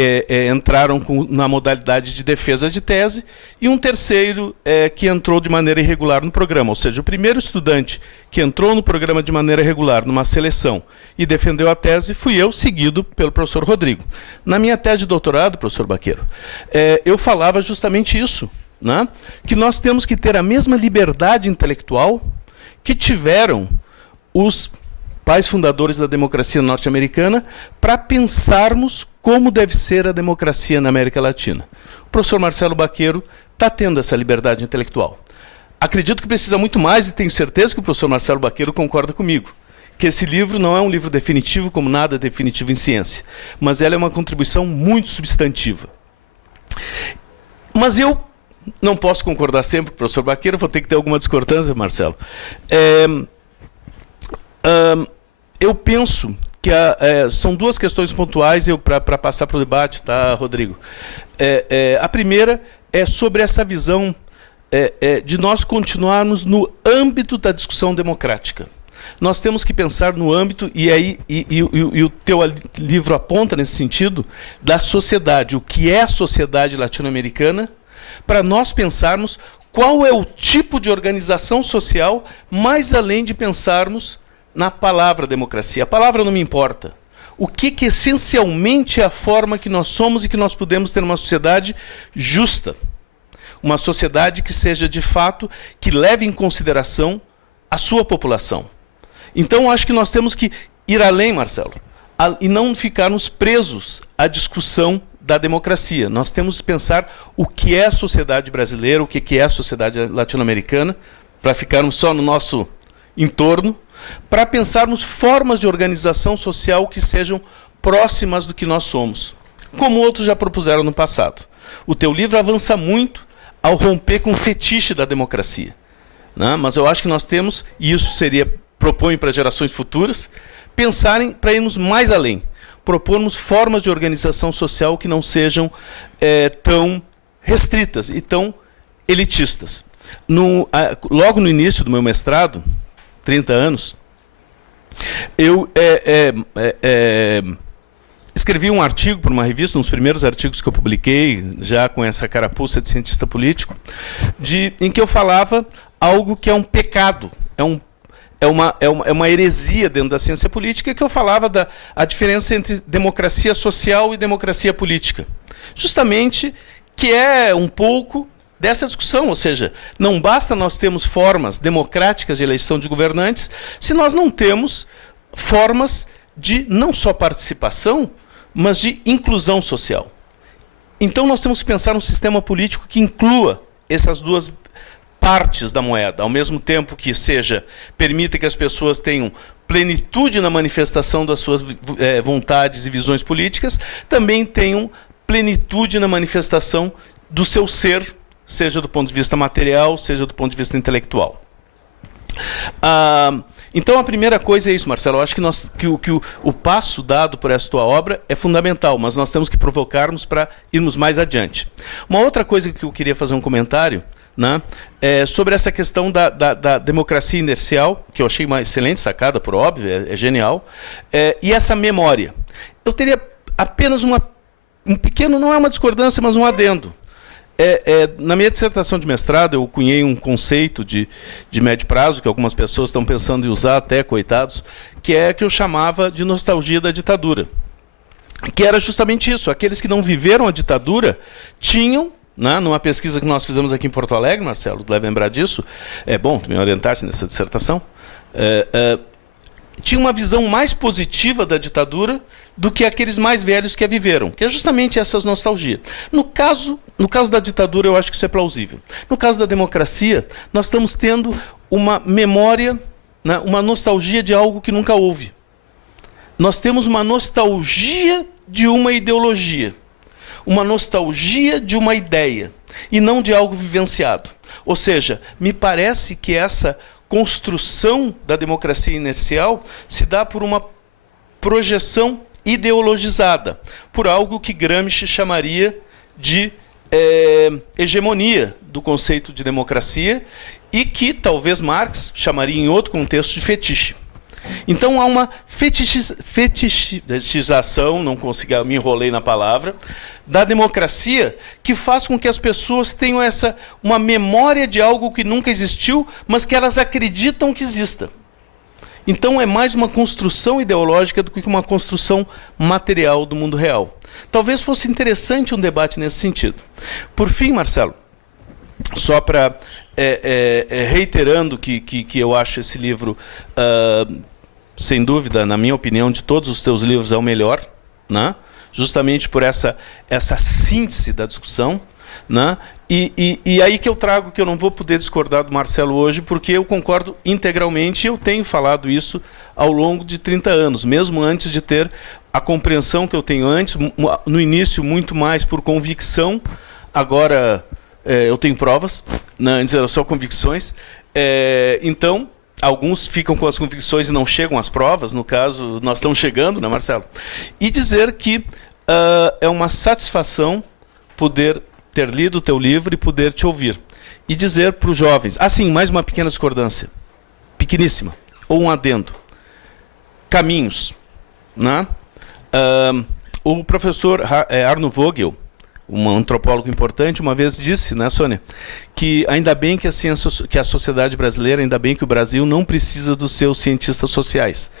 entraram na modalidade de defesa de tese, e um terceiro que entrou de maneira irregular no programa. Ou seja, o primeiro estudante que entrou no programa de maneira regular, numa seleção, e defendeu a tese, fui eu, seguido pelo professor Rodrigo. Na minha tese de doutorado, professor Baqueiro, eu falava justamente isso, né? Que nós temos que ter a mesma liberdade intelectual que tiveram os pais fundadores da democracia norte-americana para pensarmos como deve ser a democracia na América Latina. O professor Marcelo Baqueiro está tendo essa liberdade intelectual. Acredito que precisa muito mais, e tenho certeza que o professor Marcelo Baqueiro concorda comigo, que esse livro não é um livro definitivo, como nada é definitivo em ciência, mas ela é uma contribuição muito substantiva. Mas eu não posso concordar sempre com o professor Baqueiro, vou ter que ter alguma discordância, Marcelo. Eu penso que são 2 questões pontuais para passar para o debate, tá, Rodrigo? A primeira é sobre essa visão de nós continuarmos no âmbito da discussão democrática. Nós temos que pensar no âmbito, e o teu livro aponta nesse sentido, da sociedade. O que é a sociedade latino-americana, para nós pensarmos qual é o tipo de organização social, mais além de pensarmos na palavra democracia. A palavra não me importa. O que essencialmente é a forma que nós somos e que nós podemos ter uma sociedade justa. Uma sociedade que seja, de fato, que leve em consideração a sua população. Então, acho que nós temos que ir além, Marcelo, e não ficarmos presos à discussão da democracia. Nós temos que pensar o que é a sociedade brasileira, o que é a sociedade latino-americana, para ficarmos só no nosso entorno, para pensarmos formas de organização social que sejam próximas do que nós somos, como outros já propuseram no passado. O teu livro avança muito ao romper com o fetiche da democracia, né? Mas eu acho que nós temos, e isso proponho para gerações futuras, pensarem para irmos mais além, propormos formas de organização social que não sejam tão restritas e tão elitistas. Logo no início do meu mestrado, 30 anos, eu escrevi um artigo para uma revista, um dos primeiros artigos que eu publiquei, já com essa carapuça de cientista político, em que eu falava algo que é um pecado, é uma heresia dentro da ciência política, que eu falava a diferença entre democracia social e democracia política. Justamente que é um pouco dessa discussão, ou seja, não basta nós termos formas democráticas de eleição de governantes, se nós não temos formas de não só participação, mas de inclusão social. Então nós temos que pensar num sistema político que inclua essas 2 partes da moeda, ao mesmo tempo que permita que as pessoas tenham plenitude na manifestação das suas vontades e visões políticas, também tenham plenitude na manifestação do seu ser, seja do ponto de vista material, seja do ponto de vista intelectual. Então a primeira coisa é isso, Marcelo. Eu acho que o passo dado por essa tua obra é fundamental, mas nós temos que provocarmos para irmos mais adiante. Uma outra coisa que eu queria fazer um comentário, né, sobre essa questão da democracia inercial, que eu achei uma excelente sacada, por óbvio, é genial, e essa memória. Eu teria apenas um pequeno, não é uma discordância, mas um adendo. Na minha dissertação de mestrado, eu cunhei um conceito de médio prazo, que algumas pessoas estão pensando em usar, até, coitados, que eu chamava de nostalgia da ditadura. Que era justamente isso, aqueles que não viveram a ditadura tinham, né, numa pesquisa que nós fizemos aqui em Porto Alegre, Marcelo, deve lembrar disso, tu me orientaste nessa dissertação, tinha uma visão mais positiva da ditadura do que aqueles mais velhos que a viveram, que é justamente essa nostalgia. No caso da ditadura, eu acho que isso é plausível. No caso da democracia, nós estamos tendo uma memória, né, uma nostalgia de algo que nunca houve. Nós temos uma nostalgia de uma ideologia, uma nostalgia de uma ideia, e não de algo vivenciado. Ou seja, me parece que essa construção da democracia inercial se dá por uma projeção ideologizada, por algo que Gramsci chamaria de hegemonia do conceito de democracia e que talvez Marx chamaria em outro contexto de fetiche. Então há uma fetichização, não consegui, me enrolei na palavra, da democracia, que faz com que as pessoas tenham uma memória de algo que nunca existiu, mas que elas acreditam que exista. Então é mais uma construção ideológica do que uma construção material do mundo real. Talvez fosse interessante um debate nesse sentido. Por fim, Marcelo, só para reiterando que eu acho esse livro, sem dúvida, na minha opinião, de todos os teus livros, é o melhor, né? Justamente por essa síntese da discussão, né? E aí que eu trago, que eu não vou poder discordar do Marcelo hoje, porque eu concordo integralmente, e eu tenho falado isso ao longo de 30 anos, mesmo antes de ter a compreensão que eu tenho antes, no início muito mais por convicção, agora eu tenho provas, né? Antes eram só convicções, então alguns ficam com as convicções e não chegam às provas, no caso nós estamos chegando, né, Marcelo? E dizer que é uma satisfação poder ter lido o teu livro e poder te ouvir. E dizer para os jovens, mais uma pequena discordância, pequeníssima, ou um adendo. Caminhos, né? O professor Arno Vogel, um antropólogo importante, uma vez disse, né, Sônia, que ainda bem que a sociedade brasileira, ainda bem que o Brasil não precisa dos seus cientistas sociais,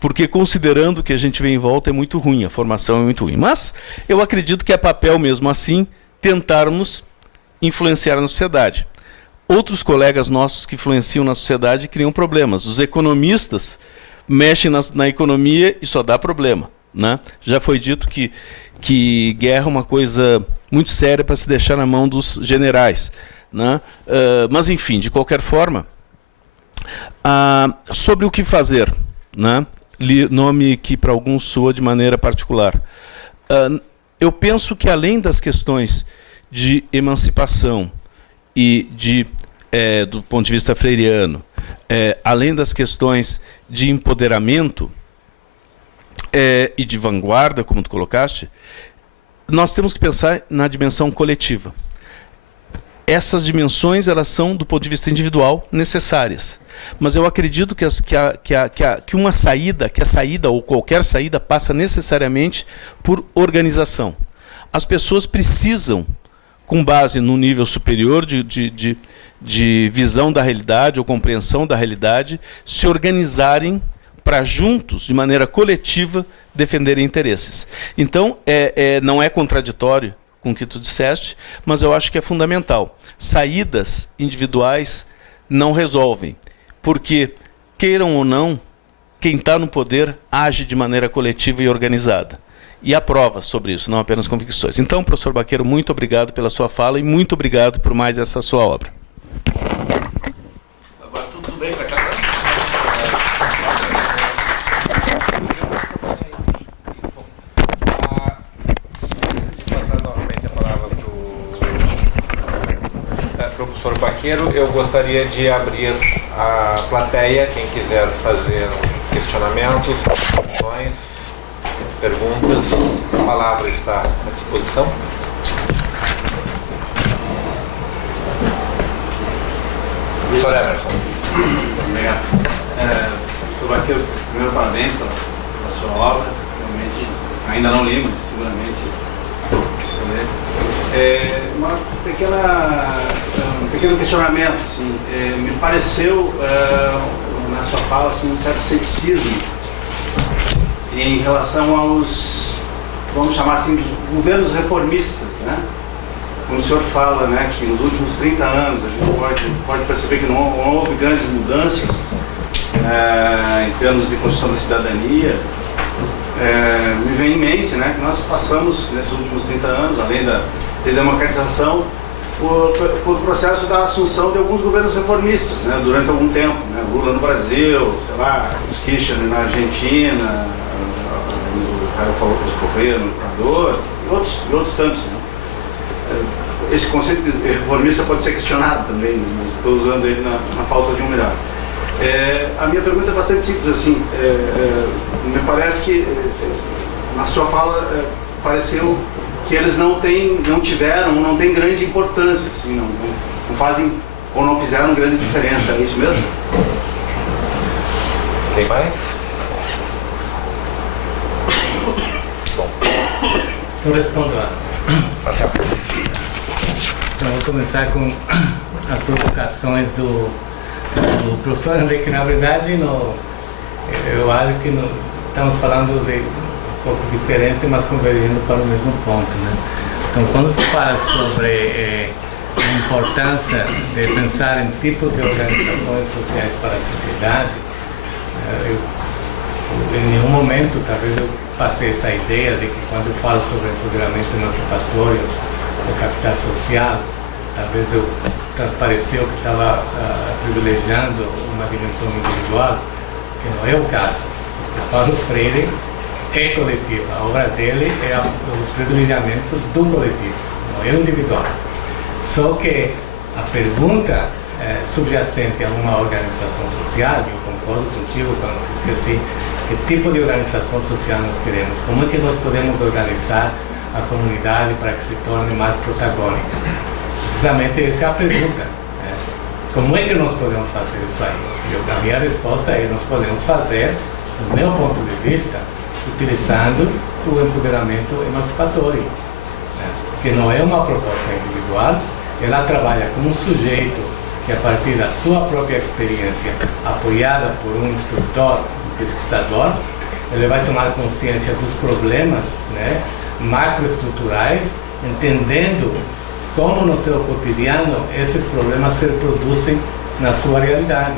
porque considerando o que a gente vê em volta é muito ruim, a formação é muito ruim. Mas eu acredito que é papel mesmo assim tentarmos influenciar na sociedade. Outros colegas nossos que influenciam na sociedade criam problemas. Os economistas mexem na economia e só dá problema, né? Já foi dito que guerra é uma coisa muito séria para se deixar na mão dos generais, né? Mas, enfim, de qualquer forma, sobre o que fazer, né? Nome que para alguns soa de maneira particular. Eu penso que, além das questões de emancipação e do ponto de vista freiriano, além das questões de empoderamento e de vanguarda, como tu colocaste, nós temos que pensar na dimensão coletiva. Essas dimensões, elas são, do ponto de vista individual, necessárias. Mas eu acredito que a saída ou qualquer saída passa necessariamente por organização. As pessoas precisam, com base no nível superior de visão da realidade ou compreensão da realidade, se organizarem para juntos, de maneira coletiva, defenderem interesses. Então, não é contraditório com o que tu disseste, mas eu acho que é fundamental. Saídas individuais não resolvem, porque, queiram ou não, quem está no poder age de maneira coletiva e organizada. E há provas sobre isso, não apenas convicções. Então, professor Baqueiro, muito obrigado pela sua fala e muito obrigado por mais essa sua obra. Agora tudo bem para cá? Professor Baqueiro, eu gostaria de abrir a plateia, quem quiser fazer questionamentos, questões, perguntas, a palavra está à disposição. Professor Emerson. Obrigado. Professor Baqueiro, primeiro parabéns pela sua obra, realmente ainda não li, mas seguramente vou ler. Um pequeno questionamento, assim, me pareceu na sua fala assim, um certo ceticismo em relação aos, vamos chamar assim, dos governos reformistas, né? Quando o senhor fala, né, que nos últimos 30 anos a gente pode perceber que não houve grandes mudanças, em termos de construção da cidadania, me vem em mente, né, que nós passamos nesses últimos 30 anos, além da democratização, por processo da assunção de alguns governos reformistas, né, durante algum tempo, né, Lula no Brasil, sei lá, os Kirchner na Argentina, o Rafael Correa no Equador, e outros tantos. Né. Esse conceito de reformista pode ser questionado também, né, mas estou usando ele na falta de um melhor. A minha pergunta é bastante simples, assim, me parece que na sua fala pareceu que eles não tiveram, não têm grande importância, assim, não fazem ou não fizeram grande diferença, é isso mesmo? Tem mais? Então respondo. Então vou começar com as provocações do professor André, que na verdade eu acho que estamos falando de um pouco diferente, mas convergindo para o mesmo ponto, né? Então, quando tu fala sobre a importância de pensar em tipos de organizações sociais para a sociedade, em nenhum momento, talvez eu passei essa ideia de que quando eu falo sobre empoderamento emancipatório do capital social, talvez eu transpareceu que estava privilegiando uma dimensão individual, que não é o caso. O Paulo Freire é coletivo, a obra dele é o privilegiamento do coletivo, não é o individual. Só que a pergunta subjacente a uma organização social, eu concordo contigo quando tu disse assim, que tipo de organização social nós queremos, como é que nós podemos organizar a comunidade para que se torne mais protagônica. Precisamente essa é a pergunta. Né? Como é que nós podemos fazer isso aí? A minha resposta é: nós podemos fazer, do meu ponto de vista, utilizando o empoderamento emancipatório, né? Que não é uma proposta individual, ela trabalha com um sujeito que, a partir da sua própria experiência, apoiada por um instrutor, um pesquisador, ele vai tomar consciência dos problemas, né, macroestruturais, entendendo como no seu cotidiano esses problemas se reproduzem na sua realidade.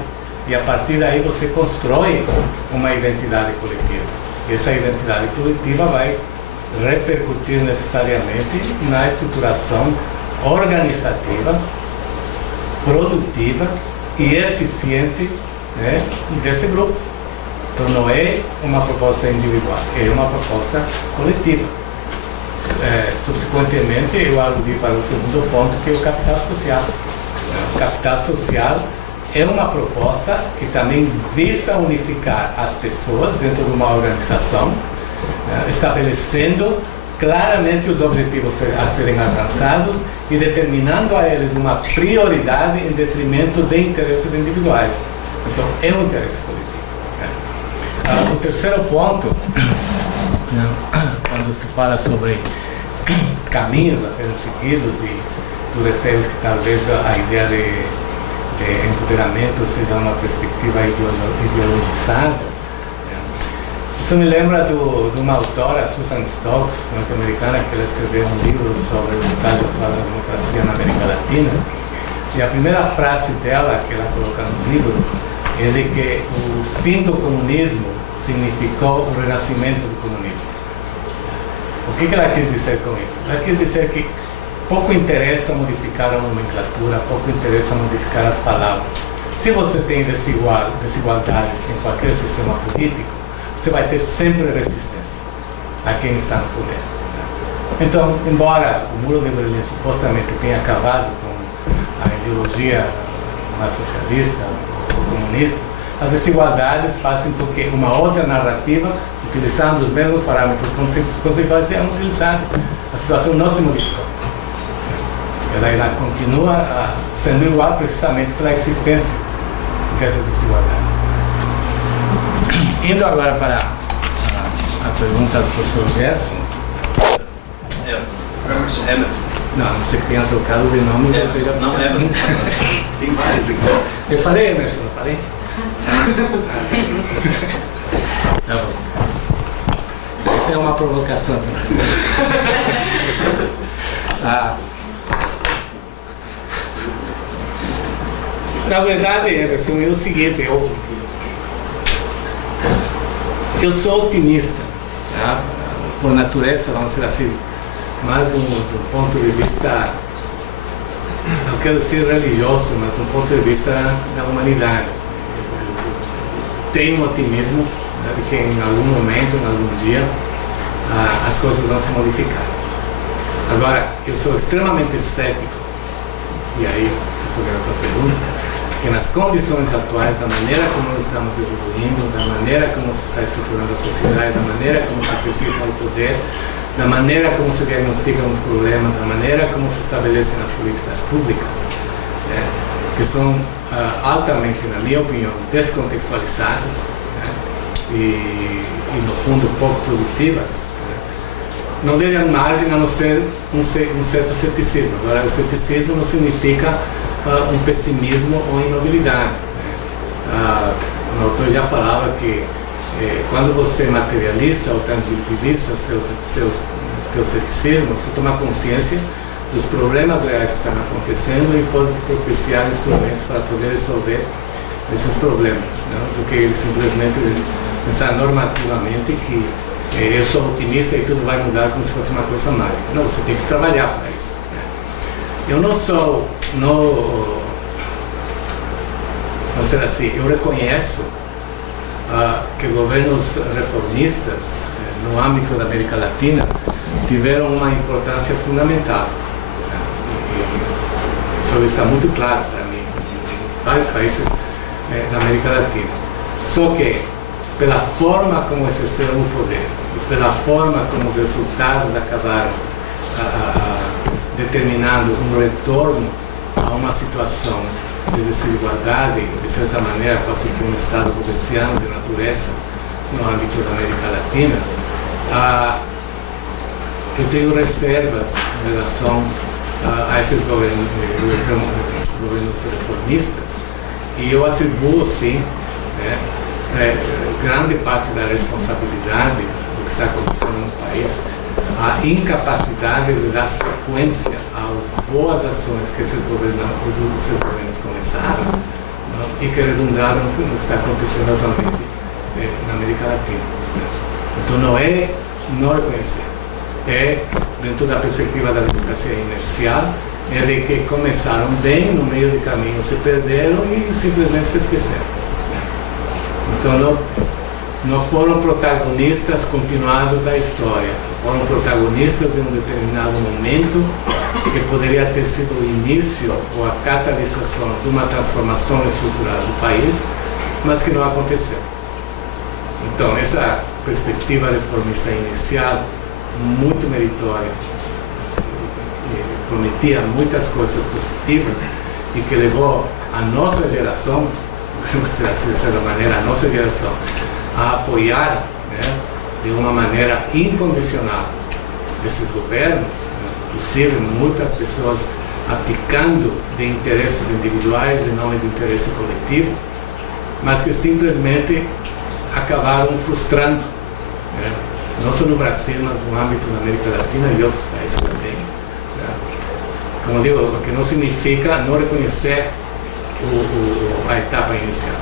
E a partir daí você constrói uma identidade coletiva. E essa identidade coletiva vai repercutir necessariamente na estruturação organizativa, produtiva e eficiente, né, desse grupo. Então não é uma proposta individual, é uma proposta coletiva. Subsequentemente, eu aludi para o segundo ponto, que é o capital social. O capital social é uma proposta que também visa unificar as pessoas dentro de uma organização, estabelecendo claramente os objetivos a serem alcançados e determinando a eles uma prioridade em detrimento de interesses individuais. Então, é um interesse coletivo. O terceiro ponto, quando se fala sobre caminhos a serem seguidos, e tu referes que talvez a ideia de empoderamento seja uma perspectiva ideologizada. Isso me lembra de uma autora, Susan Stokes, norte-americana, que ela escreveu um livro sobre o estágio atual da democracia na América Latina. E a primeira frase dela, que ela coloca no livro, é de que o fim do comunismo significou o renascimento do comunismo. O que ela quis dizer com isso? Ela quis dizer que pouco interessa modificar a nomenclatura, pouco interessa modificar as palavras. Se você tem desigualdades em qualquer sistema político, você vai ter sempre resistências a quem está no poder. Então, embora o Muro de Berlim supostamente tenha acabado com a ideologia mais socialista ou comunista, as desigualdades fazem com que uma outra narrativa, utilizando os mesmos parâmetros conceituais, seja utilizada. A situação não se modificou. Ela continua sendo igual precisamente pela existência dessas desigualdades. Indo agora para a pergunta do professor Gerson. Emerson. Não, você que tenha trocado de nome. Emerson. Não, Emerson. Tem vários aqui. Eu falei Emerson, não falei? Tá bom. Essa é uma provocação também. Na verdade, Emerson, é o seguinte: Eu sou otimista, tá? Por natureza, vamos dizer assim, mas do ponto de vista, não quero dizer religioso, mas do ponto de vista da humanidade. Tenho um otimismo, né, de que em algum momento, em algum dia, as coisas vão se modificar. Agora, eu sou extremamente cético, e aí respondendo a tua pergunta, que nas condições atuais, da maneira como nós estamos evoluindo, da maneira como se está estruturando a sociedade, da maneira como se exercita o poder, da maneira como se diagnosticam os problemas, da maneira como se estabelecem as políticas públicas, né, que são altamente, na minha opinião, descontextualizadas, né, e no fundo pouco produtivas, né, não deixam margem a não ser um certo ceticismo. Agora, o ceticismo não significa um pessimismo ou imobilidade, né. O autor já falava que quando você materializa ou tangibiliza teu ceticismo, você toma consciência dos problemas reais que estão acontecendo e pode propiciar instrumentos para poder resolver esses problemas, né? Do que simplesmente pensar normativamente que eu sou otimista e tudo vai mudar como se fosse uma coisa mágica. Não, você tem que trabalhar para isso, né? Eu não sou, vamos dizer assim, eu reconheço que governos reformistas no âmbito da América Latina tiveram uma importância fundamental. Isso está muito claro para mim, em vários países da América Latina. Só que, pela forma como exerceram o poder, e pela forma como os resultados acabaram determinando um retorno a uma situação de desigualdade, de certa maneira, quase que um estado bolivariano de natureza no âmbito da América Latina, eu tenho reservas em relação a esses governos reformistas, e eu atribuo, sim, grande parte da responsabilidade do que está acontecendo no país à incapacidade de dar sequência às boas ações que esses governos começaram, não, e que redundaram no que está acontecendo atualmente na América Latina. Então não é não reconhecer, é dentro da perspectiva da democracia inercial, é de que começaram bem, no meio do caminho se perderam e simplesmente se esqueceram, né? Então não foram protagonistas continuados da história, foram protagonistas de um determinado momento que poderia ter sido o início ou a catalisação de uma transformação estrutural do país, mas que não aconteceu. Então, essa perspectiva reformista inicial, muito meritória, prometia muitas coisas positivas e que levou a nossa geração, de certa maneira, a nossa geração, a apoiar, né, de uma maneira incondicional esses governos, inclusive muitas pessoas abdicando de interesses individuais em nome do interesse coletivo, mas que simplesmente acabaram frustrando, né, não só no Brasil, mas no âmbito da América Latina e outros países também, né. Como digo, o que não significa não reconhecer a etapa inicial.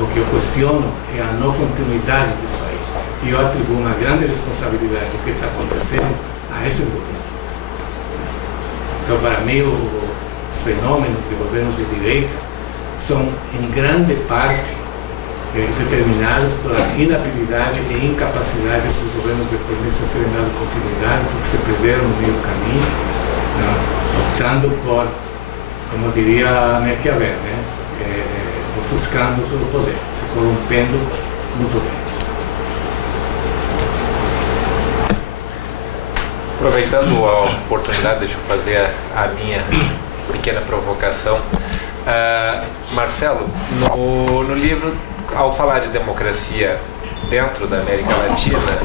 O que eu questiono é a não continuidade disso aí. E eu atribuo uma grande responsabilidade do que está acontecendo a esses governos. Então, para mim, os fenômenos de governos de direita são, em grande parte, determinados pela inabilidade e incapacidade desses governos reformistas terem dado continuidade, porque se perderam no meio do caminho, né, optando por, como diria Maquiavel, né, ofuscando pelo poder, se corrompendo no poder. Aproveitando a oportunidade, deixa eu fazer a minha pequena provocação. Marcelo, no livro, ao falar de democracia dentro da América Latina,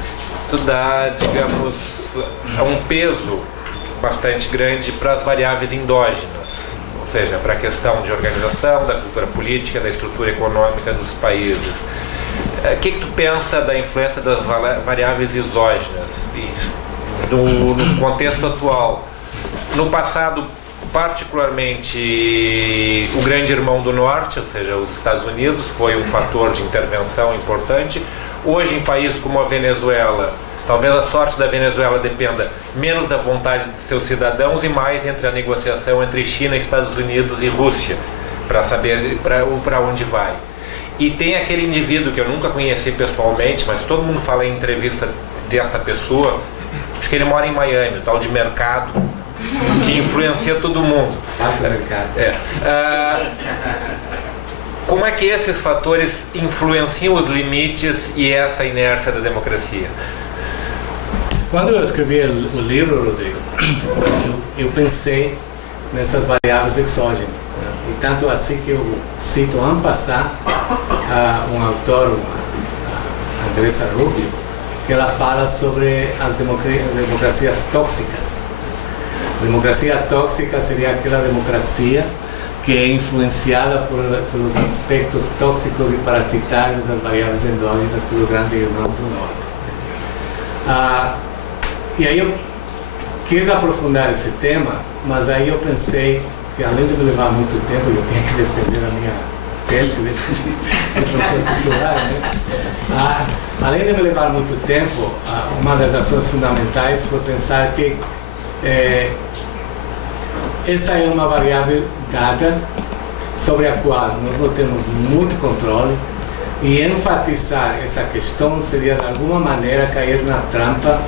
tu dá, digamos, um peso bastante grande para as variáveis endógenas, ou seja, para a questão de organização, da cultura política, da estrutura econômica dos países. O que tu pensa da influência das variáveis exógenas no contexto atual? No passado, particularmente, o grande irmão do Norte, ou seja, os Estados Unidos, foi um fator de intervenção importante. Hoje, em países como a Venezuela, talvez a sorte da Venezuela dependa menos da vontade de seus cidadãos e mais entre a negociação entre China, Estados Unidos e Rússia, para saber para onde vai. E tem aquele indivíduo que eu nunca conheci pessoalmente, mas todo mundo fala em entrevista dessa pessoa, acho que ele mora em Miami, o tal de Mercado, que influencia todo mundo. Como é que esses fatores influenciam os limites e essa inércia da democracia? Quando eu escrevi o livro, Rodrigo, eu pensei nessas variáveis exógenas, né? E tanto assim que eu cito en passant um autor, a Andressa Rubio, que ela fala sobre as democracias tóxicas. A democracia tóxica seria aquela democracia que é influenciada pelos aspectos tóxicos e parasitários das variáveis endógenas pelo grande irmão do norte. E aí eu quis aprofundar esse tema, mas aí eu pensei que além de me levar muito tempo, eu tinha que defender a minha tese de professor titular, né? Além de me levar muito tempo, uma das razões fundamentais foi pensar que essa é uma variável dada sobre a qual nós não temos muito controle, e enfatizar essa questão seria de alguma maneira cair na trampa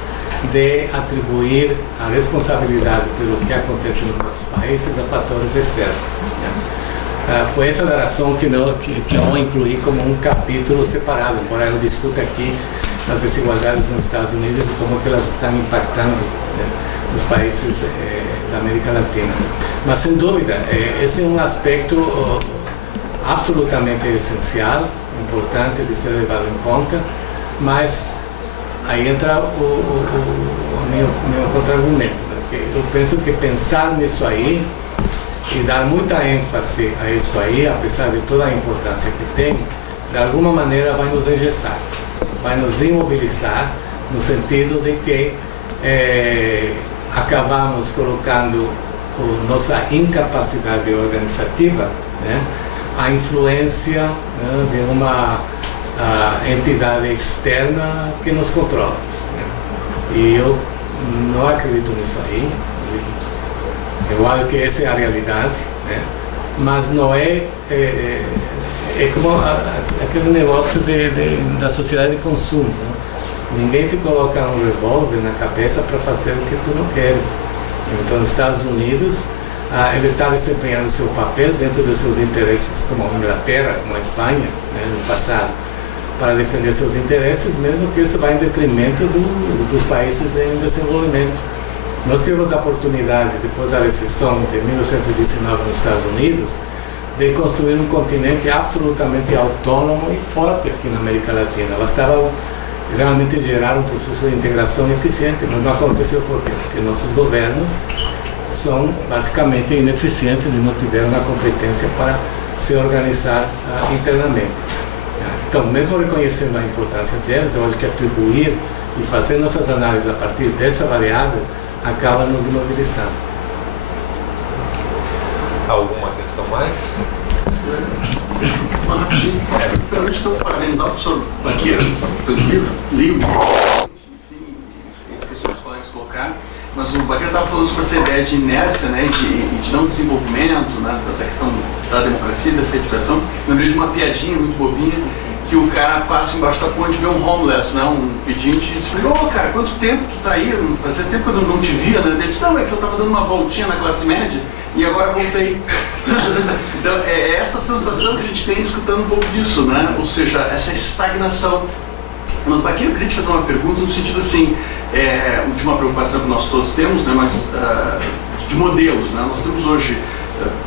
de atribuir a responsabilidade pelo que acontece nos nossos países a fatores externos. Foi essa a razão que eu incluí como um capítulo separado, embora eu discuta aqui as desigualdades nos Estados Unidos e como que elas estão impactando os países da América Latina. Mas, sem dúvida, esse é um aspecto absolutamente essencial, importante de ser levado em conta, mas aí entra o meu contra-argumento, né? Eu penso que pensar nisso aí e dar muita ênfase a isso aí, apesar de toda a importância que tem, de alguma maneira vai nos engessar, vai nos imobilizar, no sentido de que acabamos colocando nossa incapacidade organizativa, né, a influência, né, de uma entidade externa que nos controla. E eu não acredito nisso aí. Eu acho que essa é a realidade, né? Mas não é como aquele negócio da sociedade de consumo, né? Ninguém te coloca um revólver na cabeça para fazer o que tu não queres. Então, nos Estados Unidos, ele está desempenhando o seu papel dentro dos seus interesses, como a Inglaterra, como a Espanha, né, no passado, para defender seus interesses, mesmo que isso vá em detrimento dos países em desenvolvimento. Nós tivemos a oportunidade, depois da recessão de 1919 nos Estados Unidos, de construir um continente absolutamente autônomo e forte aqui na América Latina. Bastava realmente gerar um processo de integração eficiente, mas não aconteceu por quê? Porque nossos governos são basicamente ineficientes e não tiveram a competência para se organizar internamente. Então, mesmo reconhecendo a importância deles, eu acho que atribuir e fazer nossas análises a partir dessa variável acaba nos imobilizando. Alguma questão mais? Uma rapidinho. Primeiramente, estou parabenizar o professor Baqueira pelo livro, enfim, esqueci os colegas colocaram, mas o Baqueira estava falando sobre essa ideia de inércia, né, de não desenvolvimento, né, da questão da democracia, da efetivação. Lembrei de uma piadinha muito bobinha, que o cara passa embaixo da ponte e vê um homeless, né, um pedinte, e diz: ô, cara, quanto tempo tu tá aí? Fazia tempo que eu não te via, né? Ele disse: não, é que eu tava dando uma voltinha na classe média e agora voltei. Então, é essa sensação que a gente tem escutando um pouco disso, né? Ou seja, essa estagnação. Mas, Baqueira, eu queria te fazer uma pergunta no sentido assim, de uma preocupação que nós todos temos, né, mas de modelos, né? Nós temos hoje,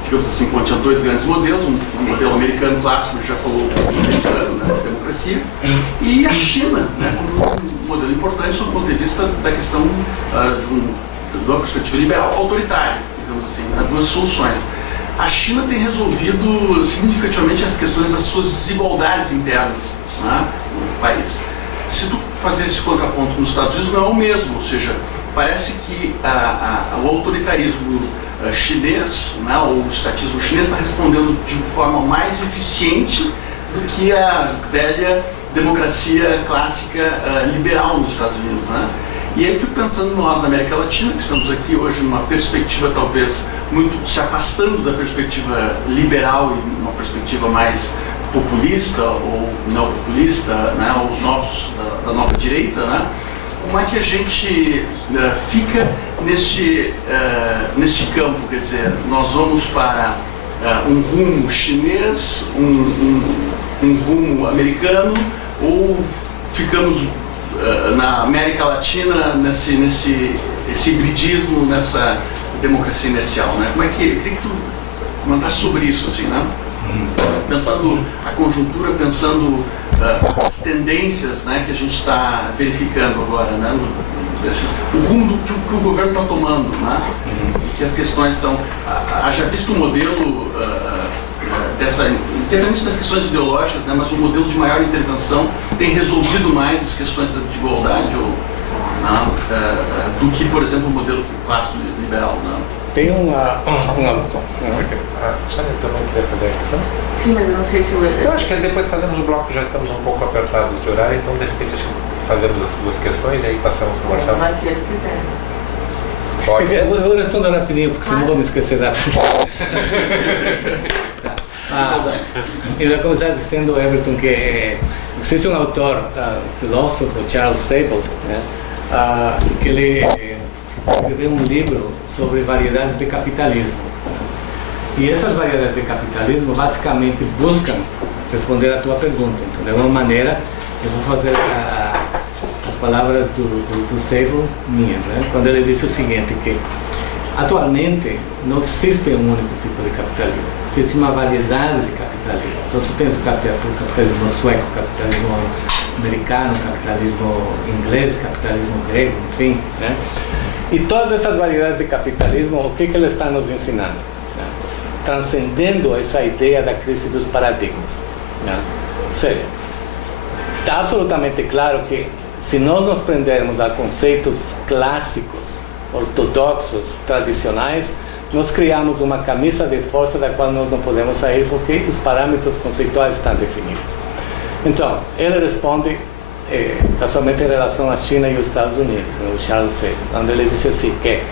digamos assim, tinha dois grandes modelos, um modelo americano clássico, já falou, americano, né, de democracia, e a China, né, como um modelo importante do ponto de vista da questão de uma perspectiva liberal, autoritária, digamos assim, né, duas soluções. A China tem resolvido significativamente as questões das suas desigualdades internas, né, no país. Se tu fazer esse contraponto nos Estados Unidos, não é o mesmo, ou seja, parece que o autoritarismo chinês, né, o estatismo chinês está respondendo de forma mais eficiente do que a velha democracia clássica liberal nos Estados Unidos, né? E aí fui pensando nós na América Latina, que estamos aqui hoje numa perspectiva talvez muito se afastando da perspectiva liberal e uma perspectiva mais populista ou neopopulista, né? Os novos da nova direita, né? Como é que a gente fica neste campo? Quer dizer, nós vamos para um rumo chinês, um rumo americano, ou ficamos na América Latina nesse hibridismo, nessa democracia inercial, né? Como é que, eu queria que tu comentasse sobre isso, assim, né? Pensando a conjuntura, pensando as tendências, né, que a gente está verificando agora, né, o rumo que o governo está tomando, né, que as questões estão... Haja visto um modelo independente das questões ideológicas, né, mas um modelo de maior intervenção tem resolvido mais as questões da desigualdade do que, por exemplo, o modelo clássico liberal, né? Tem A Sônia também queria fazer a questão? Sim, mas eu não sei se Eu acho que depois fazemos o bloco, já estamos um pouco apertados de horário, então de repente fazemos as duas questões e aí passamos para o Marcelo. vai que ele quiser. Pode. Eu vou responder rapidinho, porque senão vou me esquecer da... Eu ia começar dizendo, Everton, que existe um autor, filósofo, Charles Sable, né, que ele escreveu um livro sobre variedades de capitalismo. E essas variedades de capitalismo basicamente buscam responder à tua pergunta. Então, de alguma maneira, eu vou fazer as palavras do Sable minhas, né? Quando ele disse o seguinte, que atualmente não existe um único tipo de capitalismo, existe uma variedade de capitalismo. Então, você tem o capitalismo sueco, capitalismo americano, capitalismo inglês, capitalismo grego, enfim, né? E todas essas variedades de capitalismo, o que ele está nos ensinando? Né? Transcendendo essa ideia da crise dos paradigmas. Né? Ou seja, está absolutamente claro que se nós nos prendermos a conceitos clássicos, ortodoxos, tradicionais, nós criamos uma camisa de força da qual nós não podemos sair porque os parâmetros conceituais estão definidos. Então, ele responde casualmente em relação à China e os Estados Unidos, o Charles Sable, onde ele disse assim que,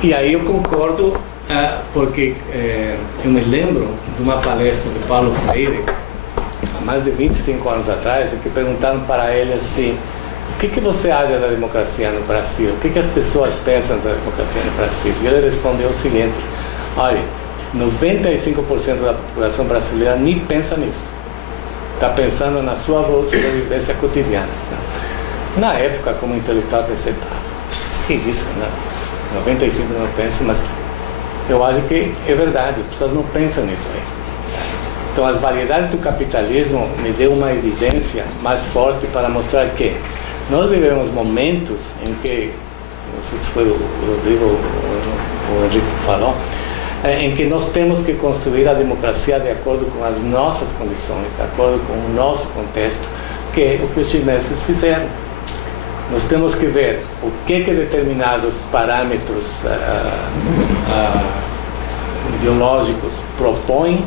e aí eu concordo, porque eu me lembro de uma palestra de Paulo Freire, há mais de 25 anos atrás, em que perguntaram para ele assim, o que você acha da democracia no Brasil? O que as pessoas pensam da democracia no Brasil? E ele respondeu o seguinte, olha, 95% da população brasileira nem pensa nisso. Está pensando na sua sobrevivência cotidiana. Na época, como intelectual, pensei, isso que é isso, né? 95% não pensam, mas eu acho que é verdade, as pessoas não pensam nisso aí. Então, as variedades do capitalismo me deu uma evidência mais forte para mostrar que nós vivemos momentos em que, não sei se foi o Rodrigo ou o Henrique que falou, em que nós temos que construir a democracia de acordo com as nossas condições, de acordo com o nosso contexto, que é o que os chineses fizeram. Nós temos que ver o que determinados parâmetros ideológicos propõem,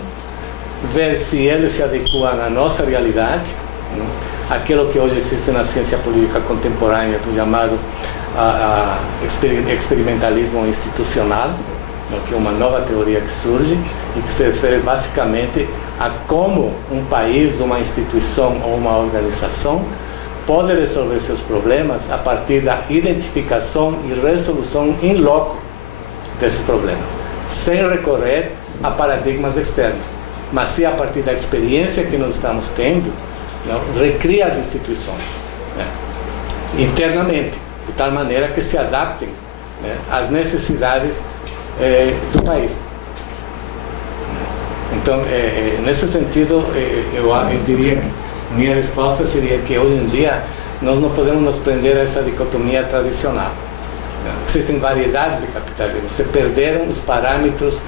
ver se eles se adequam à nossa realidade, né? Aquilo que hoje existe na ciência política contemporânea, do chamado experimentalismo institucional, que é uma nova teoria que surge e que se refere basicamente a como um país, uma instituição ou uma organização pode resolver seus problemas a partir da identificação e resolução in loco desses problemas, sem recorrer a paradigmas externos, mas sim a partir da experiência que nós estamos tendo, recria as instituições, né, internamente, de tal maneira que se adaptem, né, às necessidades do país. Então, nesse sentido, eu diria que minha resposta seria que hoje em dia nós não podemos nos prender a essa dicotomia tradicional. Existem variedades de capitalismo, se perderam os parâmetros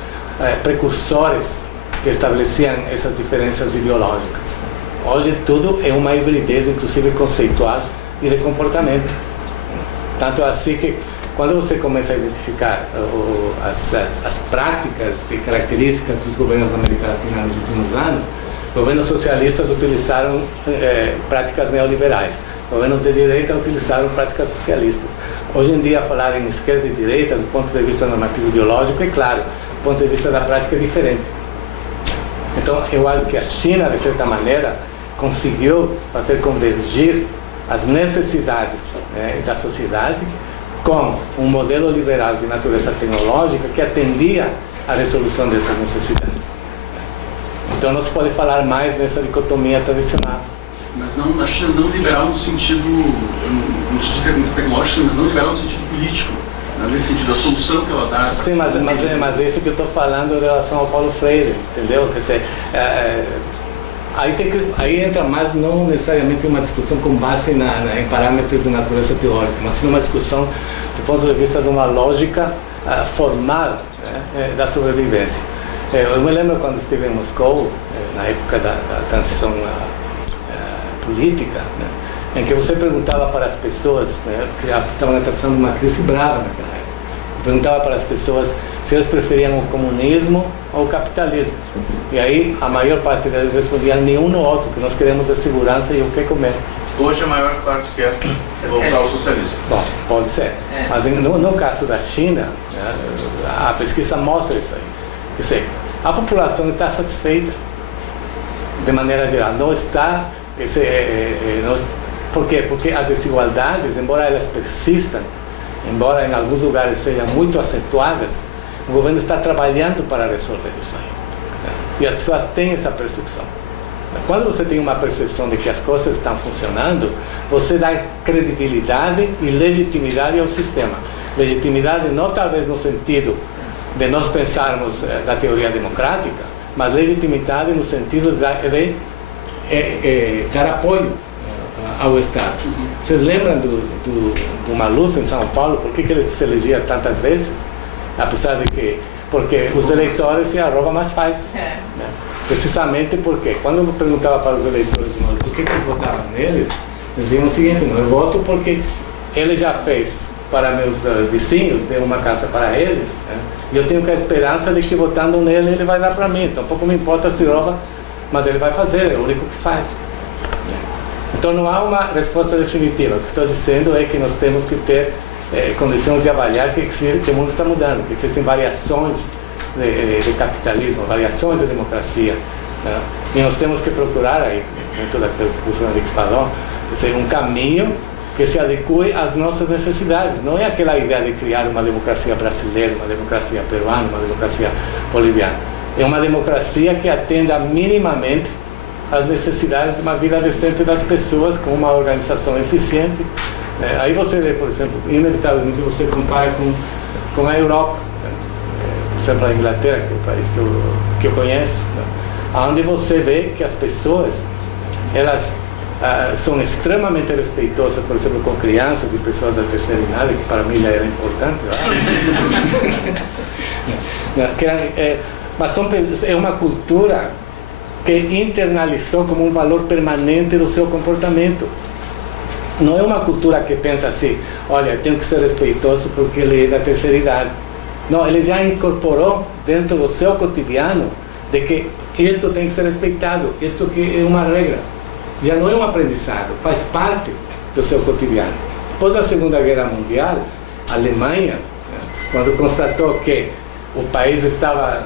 precursores que estabeleciam essas diferenças ideológicas. Hoje tudo é uma hibridez, inclusive conceitual e de comportamento. Tanto assim que quando você começa a identificar as práticas e características dos governos da América Latina nos últimos anos, Governos socialistas utilizaram práticas neoliberais. Governos de direita utilizaram práticas socialistas. Hoje em dia, falar em esquerda e direita, do ponto de vista normativo ideológico, é claro, do ponto de vista da prática é diferente. Então, eu acho que a China, de certa maneira, conseguiu fazer convergir as necessidades, né, da sociedade com um modelo liberal de natureza tecnológica que atendia à resolução dessas necessidades. Então, não se pode falar mais nessa dicotomia tradicional. Mas não, a China não liberal no sentido tecnológico, mas não liberal no sentido político, né? Nesse sentido, a solução que ela dá... Sim, mas é isso que eu estou falando em relação ao Paulo Freire, entendeu? Quer dizer, aí entra mais não necessariamente uma discussão com base em parâmetros de natureza teórica, mas sim uma discussão do ponto de vista de uma lógica formal, né, da sobrevivência. Eu me lembro quando estive em Moscou, na época da transição política, né, em que você perguntava para as pessoas, né, que estavam atravessando uma crise brava naquela época, perguntava para as pessoas se eles preferiam o comunismo ou o capitalismo. E aí a maior parte deles respondia nenhum no outro, que nós queremos a segurança e o que comer. Hoje a maior parte quer voltar ao socialismo. Bom, pode ser. Mas no caso da China, né, a pesquisa mostra isso aí. Quer dizer, a população está satisfeita, de maneira geral. Não está... Por quê? Porque as desigualdades, embora elas persistam, embora em alguns lugares sejam muito acentuadas, o governo está trabalhando para resolver isso aí. E as pessoas têm essa percepção. Quando você tem uma percepção de que as coisas estão funcionando, você dá credibilidade e legitimidade ao sistema. Legitimidade não talvez no sentido de nós pensarmos da teoria democrática, mas legitimidade no sentido de dar apoio ao Estado. Vocês lembram do Maluf em São Paulo? Por que ele se elegia tantas vezes? Apesar de que... Porque os eleitores se arroba mais faz. Né? Precisamente porque, quando eu perguntava para os eleitores do Maluf por que eles votavam nele, eles diziam o seguinte: não, eu voto porque ele já fez para meus vizinhos, deu uma casa para eles, né? E eu tenho a esperança de que votando nele ele vai dar para mim. Então pouco me importa se rouba, mas ele vai fazer, é o único que faz. Então não há uma resposta definitiva. O que estou dizendo é que nós temos que ter condições de avaliar que o mundo está mudando, que existem variações de capitalismo, variações de democracia, né? E nós temos que procurar, aí, dentro daquilo que o Fernando falou, um caminho que se adeque às nossas necessidades. Não é aquela ideia de criar uma democracia brasileira, uma democracia peruana, uma democracia boliviana. É uma democracia que atenda minimamente às necessidades de uma vida decente das pessoas, com uma organização eficiente. Aí você vê, por exemplo, inevitavelmente você compara com a Europa, né? Por exemplo, a Inglaterra, que é o país que eu conheço, né? Onde você vê que as pessoas, elas são extremamente respeitosas, por exemplo, com crianças e pessoas da terceira idade, que para mim já era importante. Mas é uma cultura que internalizou como um valor permanente do seu comportamento. Não é uma cultura que pensa assim: olha, eu tenho que ser respeitoso porque ele é da terceira idade. Não, ele já incorporou dentro do seu cotidiano de que isto tem que ser respeitado, isto que é uma regra. Já não é um aprendizado, faz parte do seu cotidiano. Depois da Segunda Guerra Mundial, a Alemanha, quando constatou que o país estava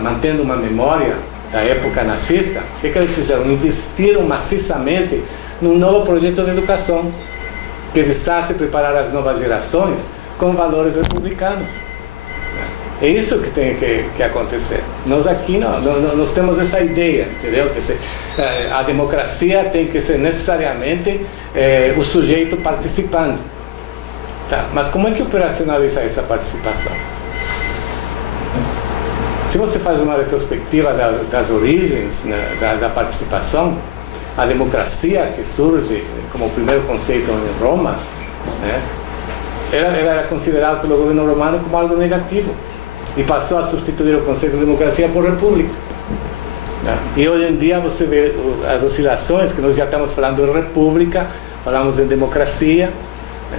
mantendo uma memória da época nazista, o que eles fizeram? Investiram maciçamente num novo projeto de educação que visasse preparar as novas gerações com valores republicanos. É isso que tem que acontecer. Nós aqui nós temos essa ideia, entendeu? Que a democracia tem que ser necessariamente o sujeito participando. Tá? Mas como é que operacionaliza essa participação? Se você faz uma retrospectiva das origens, né, da participação, a democracia que surge como o primeiro conceito em Roma, né, ela era considerada pelo governo romano como algo negativo e passou a substituir o conceito de democracia por república. Né? E hoje em dia você vê as oscilações, que nós já estamos falando de república, falamos de democracia, né?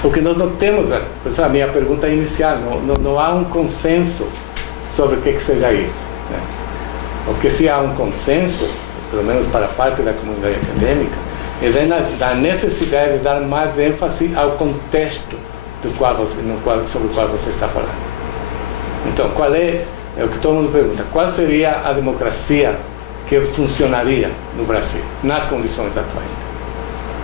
Porque nós não temos, essa é a minha pergunta inicial, não há um consenso sobre o que seja isso, né? O que se há um consenso, pelo menos para parte da comunidade acadêmica, é da necessidade de dar mais ênfase ao contexto sobre o qual você está falando. Então, qual é o que todo mundo pergunta, qual seria a democracia que funcionaria no Brasil, nas condições atuais?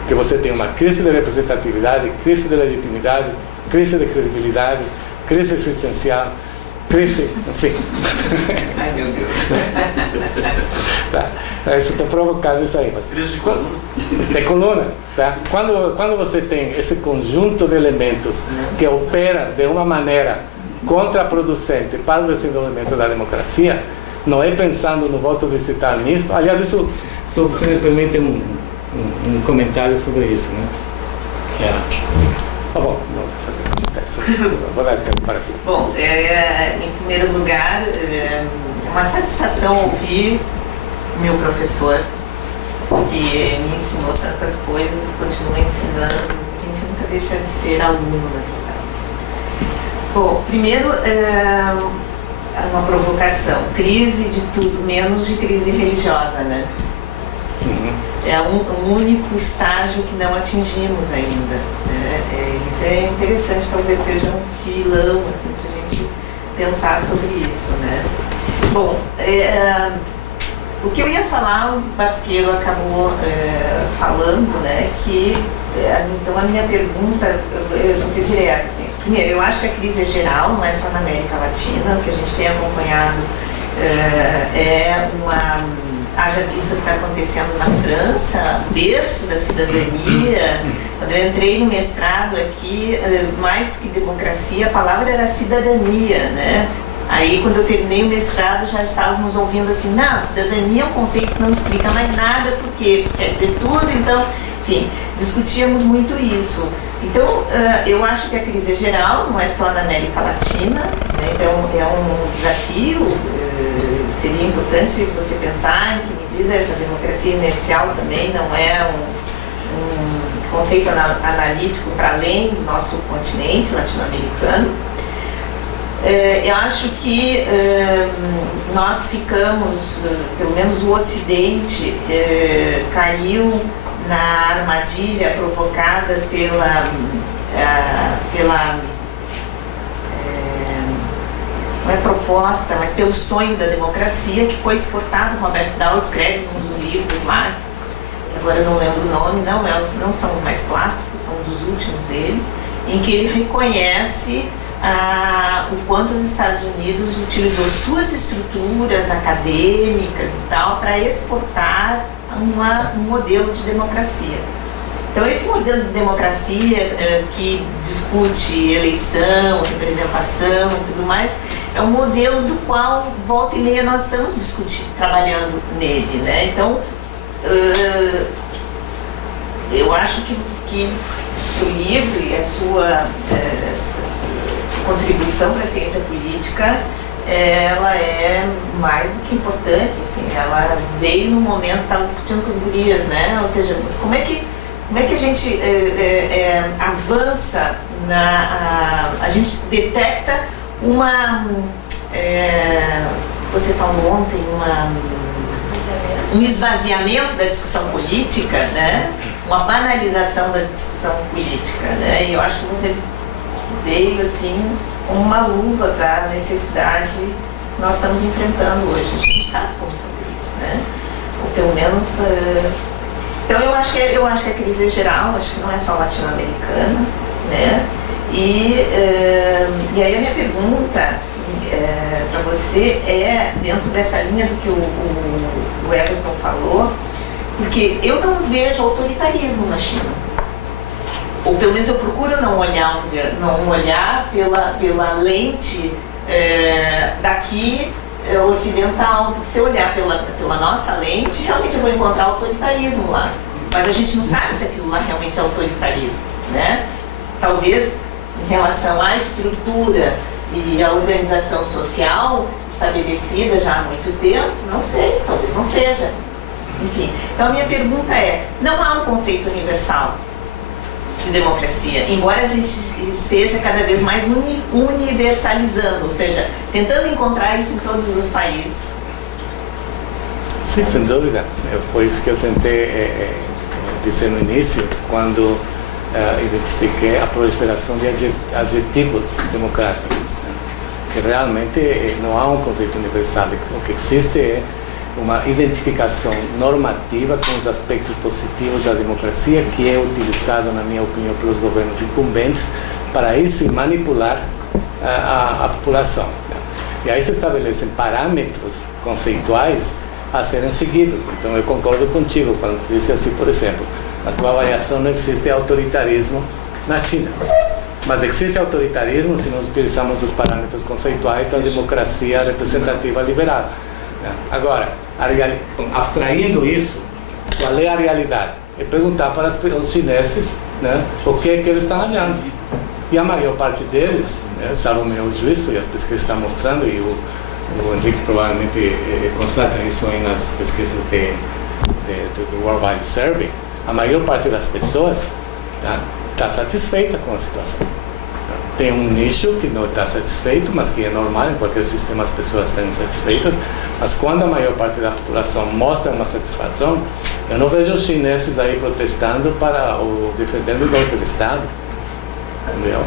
Que você tem uma crise de representatividade, crise de legitimidade, crise de credibilidade, crise existencial, crise, enfim. Ai, meu Deus. Tá. Isso está provocando isso aí. Mas, Crise de coluna. de coluna, tá? Quando você tem esse conjunto de elementos que opera de uma maneira contraproducente para o desenvolvimento da democracia, não é pensando no voto distrital misto. Aliás, isso, se você me permite um comentário sobre isso, né? Tá bom, não vou fazer comentário sobre isso. Vou dar tempo para isso. Bom, em primeiro lugar, é uma satisfação ouvir meu professor, que me ensinou tantas coisas, continua ensinando. A gente nunca deixa de ser aluno, na verdade. Bom, primeiro, uma provocação. Crise de tudo, menos de crise religiosa, né? É um único estágio que não atingimos ainda, né? Isso é interessante, talvez seja um filão, assim, para a gente pensar sobre isso, né? Bom, o que eu ia falar, o Barqueiro acabou falando, né? Então a minha pergunta, eu vou ser direta, assim. Primeiro, eu acho que a crise é geral, não é só na América Latina. O que a gente tem acompanhado haja vista o que está acontecendo na França, berço da cidadania. Quando eu entrei no mestrado aqui, mais do que democracia, a palavra era cidadania, né? Aí, quando eu terminei o mestrado, já estávamos ouvindo assim, não, cidadania é um conceito que não explica mais nada, porque quer dizer tudo, então, enfim, discutíamos muito isso. Então, eu acho que a crise é geral, não é só na América Latina, né? Então, é um desafio. Seria importante você pensar em que medida essa democracia inercial também não é um conceito analítico para além do nosso continente latino-americano. Eu acho que nós ficamos, pelo menos o Ocidente, caiu na armadilha provocada pela não é proposta, mas pelo sonho da democracia que foi exportado. Robert Dahl escreve um dos livros lá, agora eu não lembro o nome, não são os mais clássicos, são dos últimos dele, em que ele reconhece o quanto os Estados Unidos utilizou suas estruturas acadêmicas e tal para exportar um modelo de democracia. Então, esse modelo de democracia que discute eleição, representação e tudo mais, é um modelo do qual, volta e meia, nós estamos trabalhando nele, né? Então, eu acho que o seu livro e a sua contribuição para a ciência política, ela é mais do que importante, assim, ela veio no momento, estava discutindo com as gurias, né? Ou seja, como é que a gente avança, a gente detecta você falou ontem, um esvaziamento da discussão política, né? Uma banalização da discussão política, né? E eu acho que você veio assim como uma luva para a necessidade que nós estamos enfrentando hoje. A gente não sabe como fazer isso, né? Ou pelo menos... Então eu acho que a crise é geral, acho que não é só latino-americana, né? E aí a minha pergunta para você é dentro dessa linha do que o Everton falou, porque eu não vejo autoritarismo na China. Ou pelo menos eu procuro não olhar pela lente daqui ocidental. Porque se eu olhar pela nossa lente, realmente eu vou encontrar autoritarismo lá. Mas a gente não sabe se aquilo lá realmente é autoritarismo, né? Talvez em relação à estrutura e à organização social estabelecida já há muito tempo, não sei, talvez não seja. Enfim, então a minha pergunta não há um conceito universal de democracia, embora a gente esteja cada vez mais universalizando, ou seja, tentando encontrar isso em todos os países. Sim, sem dúvida. Foi isso que eu tentei dizer no início, quando identifiquei a proliferação de adjetivos democráticos, né? Que realmente não há um conceito universal. O que existe é uma identificação normativa com os aspectos positivos da democracia, que é utilizado, na minha opinião, pelos governos incumbentes para aí se manipular a população, né? E aí se estabelecem parâmetros conceituais a serem seguidos. Então eu concordo contigo quando tu disse assim, por exemplo, na tua avaliação não existe autoritarismo na China, mas existe autoritarismo se nós utilizamos os parâmetros conceituais da democracia representativa liberal, né? Agora, abstraindo isso, qual é a realidade? É perguntar para os chineses, né, o que é que eles estão achando. E a maior parte deles, né, salvo o meu juízo, e as pesquisas estão mostrando, e o Henrique provavelmente constata isso nas pesquisas do World Value Survey, a maior parte das pessoas está satisfeita com a situação. Tem um nicho que não está satisfeito, mas que é normal, em qualquer sistema as pessoas estão insatisfeitas, mas quando a maior parte da população mostra uma satisfação, eu não vejo os chineses aí protestando ou defendendo o golpe de Estado. Entendeu?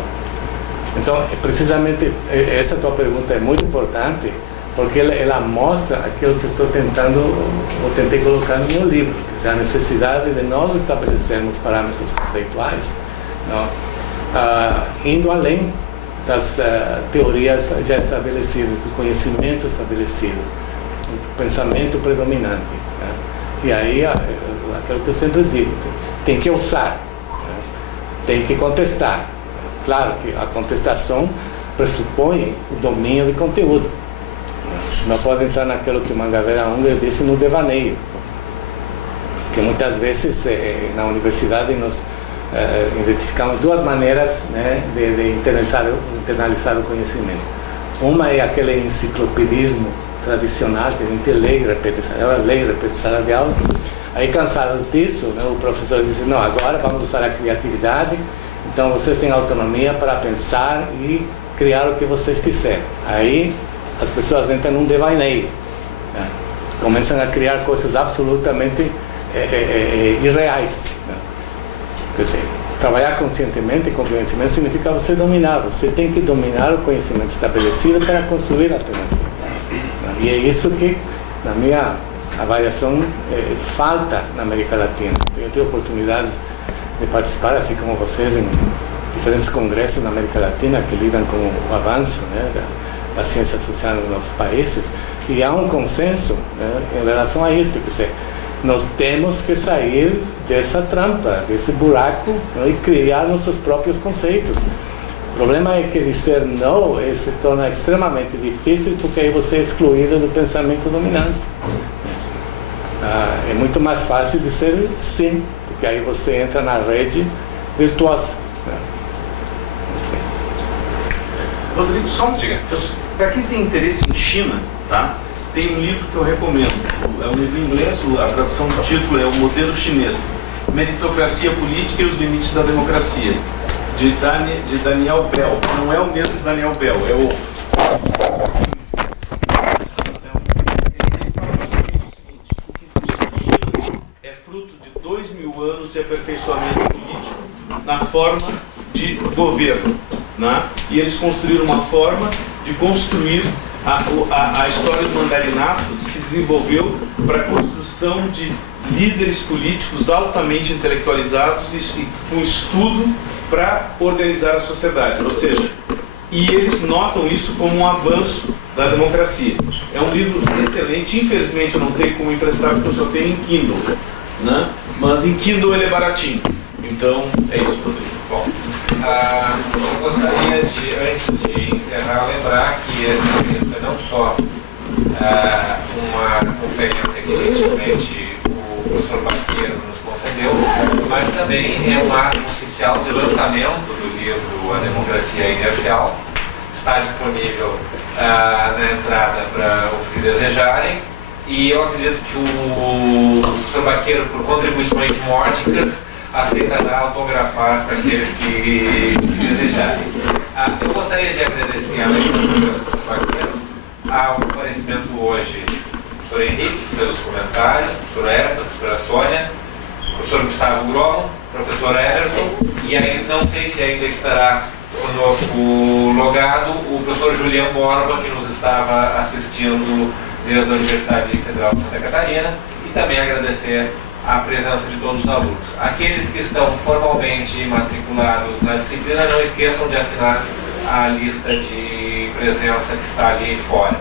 Então, precisamente, essa tua pergunta é muito importante, porque ela mostra aquilo que eu tentei colocar no meu livro, que é a necessidade de nós estabelecermos parâmetros conceituais, não? Indo além das teorias já estabelecidas, do conhecimento estabelecido, do pensamento predominante, né? E aí, aquilo que eu sempre digo, tem que ousar, né? Tem que contestar. Claro que a contestação pressupõe o domínio de conteúdo. Não pode entrar naquilo que Mangabeira Unger disse no devaneio. Porque muitas vezes na universidade nós identificamos duas maneiras, né, de internalizar o conhecimento. Uma é aquele enciclopedismo tradicional, que a gente lê e repete sala de aula. Aí, cansados disso, né, o professor disse, não, agora vamos usar a criatividade, então vocês têm autonomia para pensar e criar o que vocês quiserem. Aí as pessoas entram num devaneio, né? Começam a criar coisas absolutamente irreais, né? Quer dizer, trabalhar conscientemente com conhecimento significa você dominar. Você tem que dominar o conhecimento estabelecido para construir alternativas, né? E é isso que, na minha avaliação, falta na América Latina. Eu tenho oportunidades de participar, assim como vocês, em diferentes congressos na América Latina que lidam com o avanço, né, da ciência social nos nossos países, e há um consenso, né, em relação a isso, quer dizer, nós temos que sair dessa trampa, desse buraco, né, e criar nossos próprios conceitos. O problema é que dizer não se torna extremamente difícil, porque aí você é excluído do pensamento dominante. É muito mais fácil dizer sim, porque aí você entra na rede virtuosa, né? Rodrigo, só um diga. Para quem tem interesse em China, tá? Tem um livro que eu recomendo. É um livro em inglês, a tradução do título é O Modelo Chinês, Meritocracia Política e os Limites da Democracia, de Daniel Bell. Não é o mesmo Daniel Bell, é o... de aperfeiçoamento político na forma de governo, né? E eles construíram uma forma de construir a história do mandarinato, se desenvolveu para a construção de líderes políticos altamente intelectualizados e com estudo para organizar a sociedade, ou seja, e eles notam isso como um avanço da democracia. É um livro excelente, infelizmente eu não tenho como emprestar porque eu só tenho em Kindle, né? Mas em Kindle ele é baratinho. Então, é isso, Rodrigo. Bom, eu gostaria de, antes de encerrar, lembrar que esse livro é não só uma conferência que recentemente o professor Baqueiro nos concedeu, mas também é um ato oficial de lançamento do livro A Democracia Inercial. Está disponível na entrada para os que desejarem. E eu acredito que o professor Baqueiro, por contribuições módicas, aceitará autografar para aqueles que desejarem. Eu gostaria de agradecer além do professor Baqueiro ao comparecimento hoje do Henrique pelos comentários. secretários, professora Everton, professora Sônia, professor Gustavo Gromo, professor Everton, e aí não sei se ainda estará conosco logado o professor Julião Borba, que nos estava assistindo desde a Universidade Federal de Santa Catarina, e também agradecer a presença de todos os alunos. Aqueles que estão formalmente matriculados na disciplina, não esqueçam de assinar a lista de presença que está ali fora.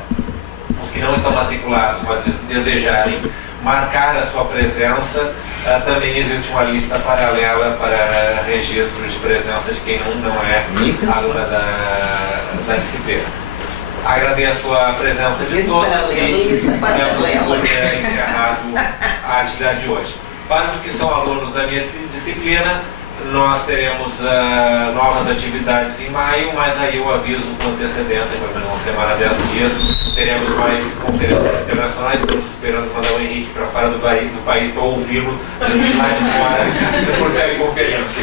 Os que não estão matriculados, mas desejarem marcar a sua presença, também existe uma lista paralela para registro de presença de quem não é aluna da disciplina. Agradeço a presença de todos e podemos encerrado a atividade de hoje. Para os que são alunos da minha disciplina, nós teremos novas atividades em maio, mas aí eu aviso com antecedência, pelo menos uma semana, 10 dias, teremos mais conferências internacionais. Estamos esperando mandar o Henrique para fora do país para ouvi-lo lá de fora por teleconferência.